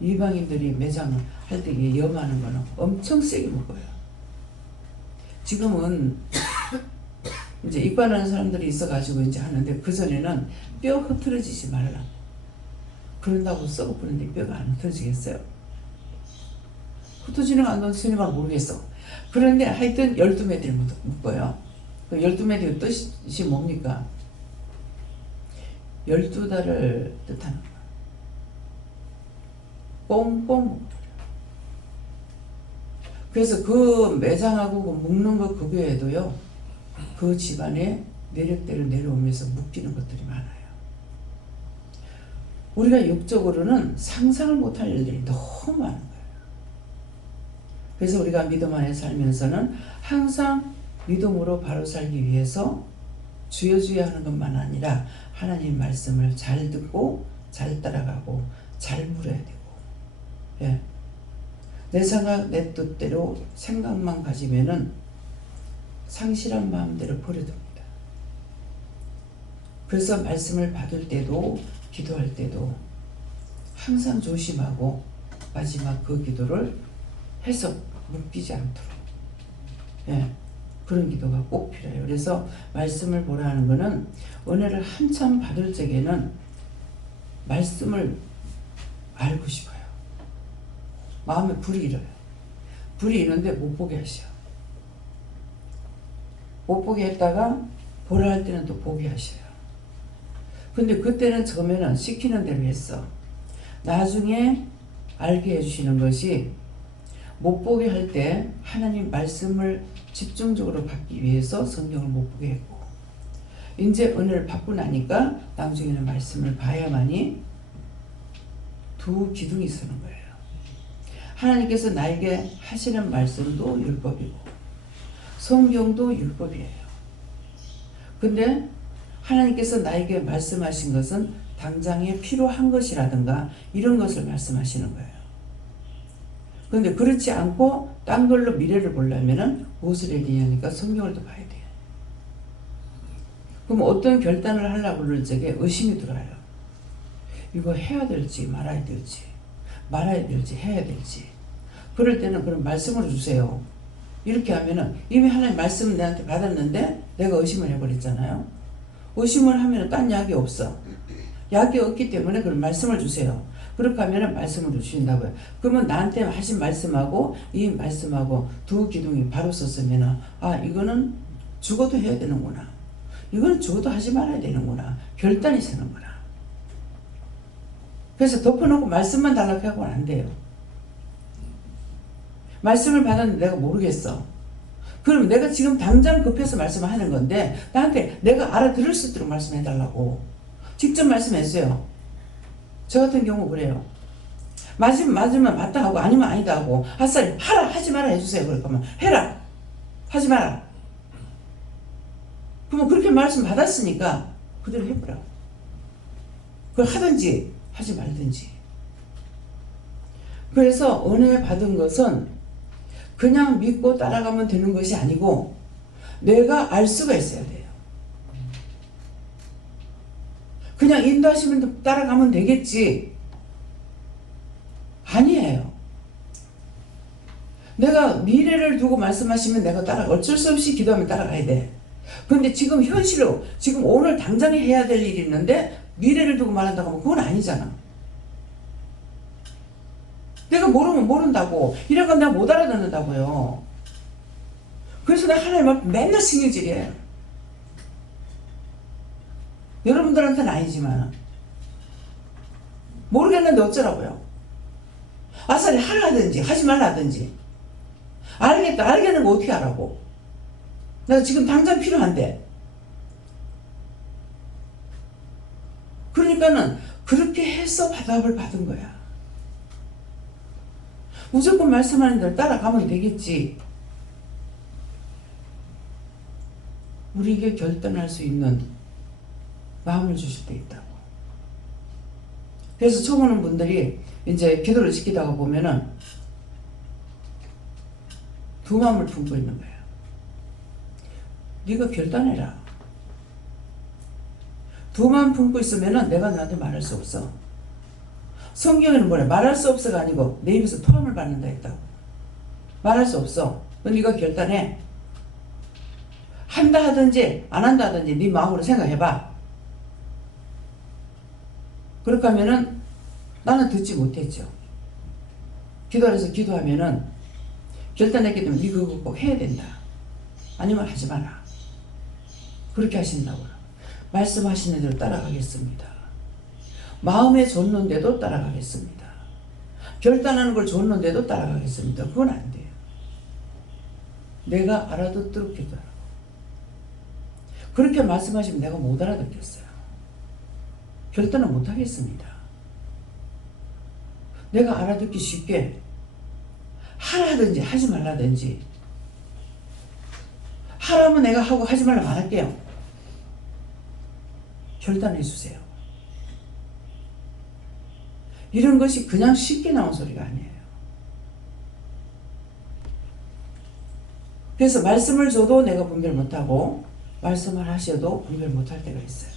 이방인들이 매장을 할 때 염하는 거는 엄청 세게 묶어요. 지금은 이제 입관하는 사람들이 있어가지고 이제 하는데 그전에는 뼈 흐트러지지 말라. 그런다고 썩어버리는데 뼈가 안 흩어지겠어요? 흩어지는 거 안 흩어지는 건 모르겠어. 그런데 하여튼 12매들 묶어요. 그 12매들 뜻이 뭡니까? 12달을 뜻하는 거야. 꽁꽁 묶어요. 그래서 그 매장하고 그 묶는 거 그 외에도요. 그 집안에 내력대로 내려오면서 묶이는 것들이 많아요. 우리가 육적으로는 상상을 못할 일들이 너무 많은 거예요. 그래서 우리가 믿음 안에 살면서는 항상 믿음으로 바로 살기 위해서 주여 주여 하는 것만 아니라 하나님 말씀을 잘 듣고 잘 따라가고 잘 물어야 되고, 예. 내 생각 내 뜻대로 생각만 가지면은 상실한 마음대로 버려둡니다. 그래서 말씀을 받을 때도 기도할 때도 항상 조심하고 마지막 그 기도를 해서 묶이지 않도록, 예, 그런 기도가 꼭 필요해요. 그래서 말씀을 보라는 거는 은혜를 한참 받을 적에는 말씀을 알고 싶어요. 마음에 불이 일어요. 불이 있는데 못 보게 하셔. 못 보게 했다가 보라 할 때는 또 보게 하셔요. 근데 그때는 처음에는 시키는 대로 했어. 나중에 알게 해주시는 것이 못 보게 할 때 하나님 말씀을 집중적으로 받기 위해서 성경을 못 보게 했고, 이제 은혜를 받고 나니까 나중에는 말씀을 봐야만이 두 기둥이 서는 거예요. 하나님께서 나에게 하시는 말씀도 율법이고 성경도 율법이에요. 근데 하나님께서 나에게 말씀하신 것은 당장에 필요한 것이라든가 이런 것을 말씀하시는 거예요. 그런데 그렇지 않고 딴 걸로 미래를 보려면은 무엇을 해야 되냐니까 성경을 또 봐야 돼요. 그럼 어떤 결단을 하려고 그럴 적에 의심이 들어요. 이거 해야 될지 말아야 될지, 말아야 될지 해야 될지. 그럴 때는 그럼 말씀을 주세요. 이렇게 하면은 이미 하나님 말씀을 내한테 받았는데 내가 의심을 해버렸잖아요. 의심을 하면은 딴 약이 없어. 약이 없기 때문에 그럼 말씀을 주세요. 그렇게 하면은 말씀을 주신다고요. 그러면 나한테 하신 말씀하고 이 말씀하고 두 기둥이 바로 섰으면은 아, 이거는 죽어도 해야 되는구나. 이거는 죽어도 하지 말아야 되는구나. 결단이 서는구나. 그래서 덮어놓고 말씀만 달라고 하고는 안 돼요. 말씀을 받았는데 내가 모르겠어. 그럼 내가 지금 당장 급해서 말씀하는 건데 나한테 내가 알아들을 수 있도록 말씀해달라고. 직접 말씀했어요. 저 같은 경우 그래요. 맞으면 맞다 하고 아니면 아니다 하고 아싸리 하라 하지 마라 해주세요. 그럴 거면 해라 하지 마라. 그러면 그렇게 말씀 받았으니까 그대로 해보라. 그걸 하든지 하지 말든지. 그래서 은혜 받은 것은 그냥 믿고 따라가면 되는 것이 아니고 내가 알 수가 있어야 돼요. 그냥 인도하시면 따라가면 되겠지. 아니에요. 내가 미래를 두고 말씀하시면 내가 어쩔 수 없이 기도하면 따라가야 돼. 그런데 지금 현실로 지금 오늘 당장에 해야 될 일이 있는데 미래를 두고 말한다고 하면 그건 아니잖아. 내가 모르면 모른다고. 이래가 내가 못 알아듣는다고요. 그래서 내가 하나님 앞에 맨날 신경질이에요. 여러분들한테는 아니지만 모르겠는데 어쩌라고요. 아싸리 하라든지 하지 말라든지. 알겠다. 알겠는 거 어떻게 하라고. 내가 지금 당장 필요한데. 그러니까는 그렇게 해서 답을 받은 거야. 무조건 말씀하는 대로 따라가면 되겠지. 우리에게 결단할 수 있는 마음을 주실 때 있다고. 그래서 처음 오는 분들이 이제 기도를 지키다가 보면은 두 마음을 품고 있는 거예요. 네가 결단해라. 두 마음 품고 있으면은 내가 너한테 말할 수 없어. 성경에는 뭐래? 말할 수 없어가 아니고 내 입에서 토함을 받는다 했다고. 말할 수 없어. 그건 네가 결단해. 한다 하든지 안 한다 하든지 네 마음으로 생각해봐. 그렇게 하면은 나는 듣지 못했죠. 기도해서 기도하면은 결단했기 때문에 네 그거 꼭 해야 된다. 아니면 하지 마라. 그렇게 하신다고요. 말씀하시는 대로 따라가겠습니다. 마음에 줬는데도 따라가겠습니다. 결단하는 걸 줬는데도 따라가겠습니다. 그건 안 돼요. 내가 알아듣도록 기도하라고. 그렇게 말씀하시면 내가 못 알아듣겠어요. 결단을 못 하겠습니다. 내가 알아듣기 쉽게 하라든지 하지 말라든지. 하라면 내가 하고 하지 말라면 안 할게요. 결단해 주세요. 이런 것이 그냥 쉽게 나온 소리가 아니에요. 그래서 말씀을 줘도 내가 분별 못하고 말씀을 하셔도 분별 못할 때가 있어요.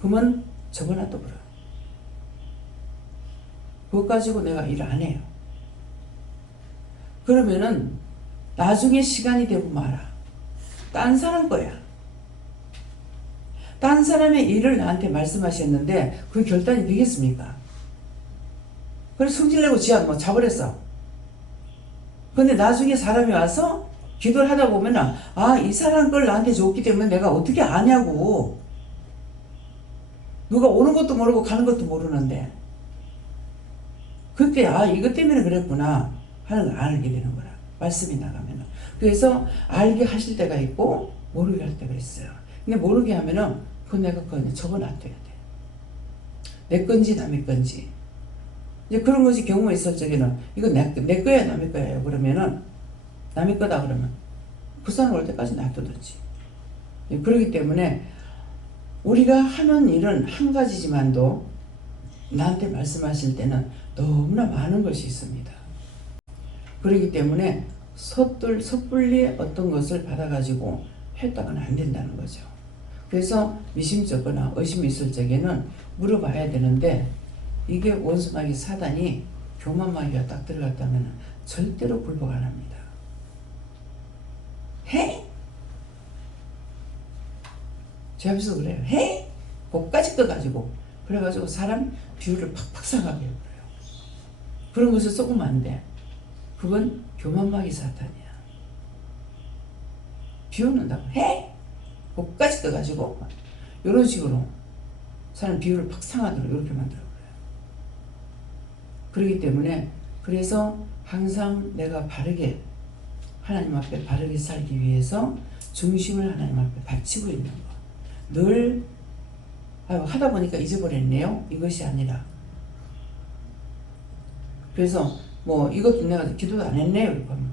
그러면 저거나 또 그래요. 그것 가지고 내가 일 안 해요. 그러면은 나중에 시간이 되고 말아. 딴 사람 거야. 딴 사람의 일을 나한테 말씀하셨는데 그 결단이 되겠습니까? 그래서 성질내고 지하 뭐 자버렸어. 근데 나중에 사람이 와서 기도를 하다 보면은 아, 이 사람 걸 나한테 줬기 때문에 내가 어떻게 아냐고. 누가 오는 것도 모르고 가는 것도 모르는데 그때 아, 이것 때문에 그랬구나 하는 걸 알게 되는 거라. 말씀이 나가면은. 그래서 알게 하실 때가 있고 모르게 할 때가 있어요. 근데 모르게 하면은 그건 내가 그냥 적어놔둬야 돼. 내 건지 남의 건지. 이제 그런 것이 경우가 있을 적에는 이거 내 거야 남의 거예요. 그러면은 남의 거다 그러면 그 사람 올 때까지 놔두든지. 그렇기 때문에 우리가 하는 일은 한 가지지만도 나한테 말씀하실 때는 너무나 많은 것이 있습니다. 그렇기 때문에 섣불리 어떤 것을 받아가지고 했다가는 안 된다는 거죠. 그래서 미심쩍거나 의심이 있을 적에는 물어봐야 되는데 이게 원수마귀 사단이 교만마귀가 딱 들어갔다면 절대로 굴복 안 합니다. 해? 제 앞에서 그래요. 해? 그까짓 거 가지고 그래가지고 사람 비율을 팍팍 상하게 해버려요. 그런 것을 쏘면 안 돼. 그건 교만마귀 사탄이야. 비웃는다고 해? 그까짓 거 가지고 이런 식으로 사람 비율을 팍 상하도록 이렇게 만들어버려요. 그렇기 때문에 그래서 항상 내가 바르게 하나님 앞에 바르게 살기 위해서 중심을 하나님 앞에 바치고 있는 거. 늘 하다 보니까 잊어버렸네요. 이것이 아니라. 그래서 뭐 이것도 내가 기도도 안 했네요. 이렇게 하면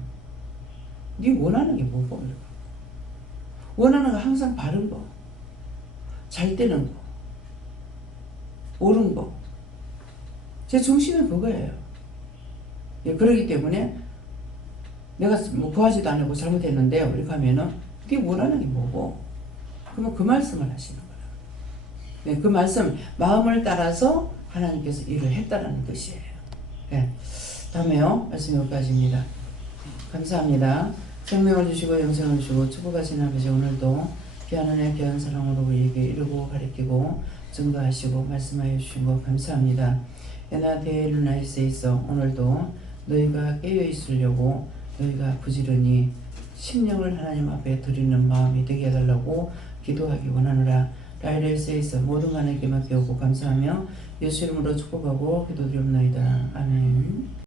네 원하는 게 뭐고? 이렇게. 원하는 거 항상 바른 거, 잘 되는 거, 옳은 거. 제 중심은 그거예요. 예, 그러기 때문에 내가 뭐 구하지도 않고 잘못했는데요. 이렇게 하면은 네 원하는 게 뭐고? 그러면 그 말씀을 하시는 거예요. 네, 그 말씀 마음을 따라서 하나님께서 일을 했다라는 것이에요. 네. 다음에요. 말씀 여기까지입니다. 감사합니다. 생명을 주시고 영생을 주시고 축복하신 아버지 오늘도 귀한 은혜 귀한 사랑으로 우리에게 이루고 가르치고 증거하시고 말씀하여 주신 것 감사합니다. 에나 데일루나이스에 있어 오늘도 너희가 깨어 있으려고 너희가 부지런히 심령을 하나님 앞에 드리는 마음이 되게 해달라고 기도하기 원하노라. 라이레스에 있어 모든 하나님께 맡겨오고 감사하며 예수 이름으로 축복하고 기도드리옵나이다. 아멘.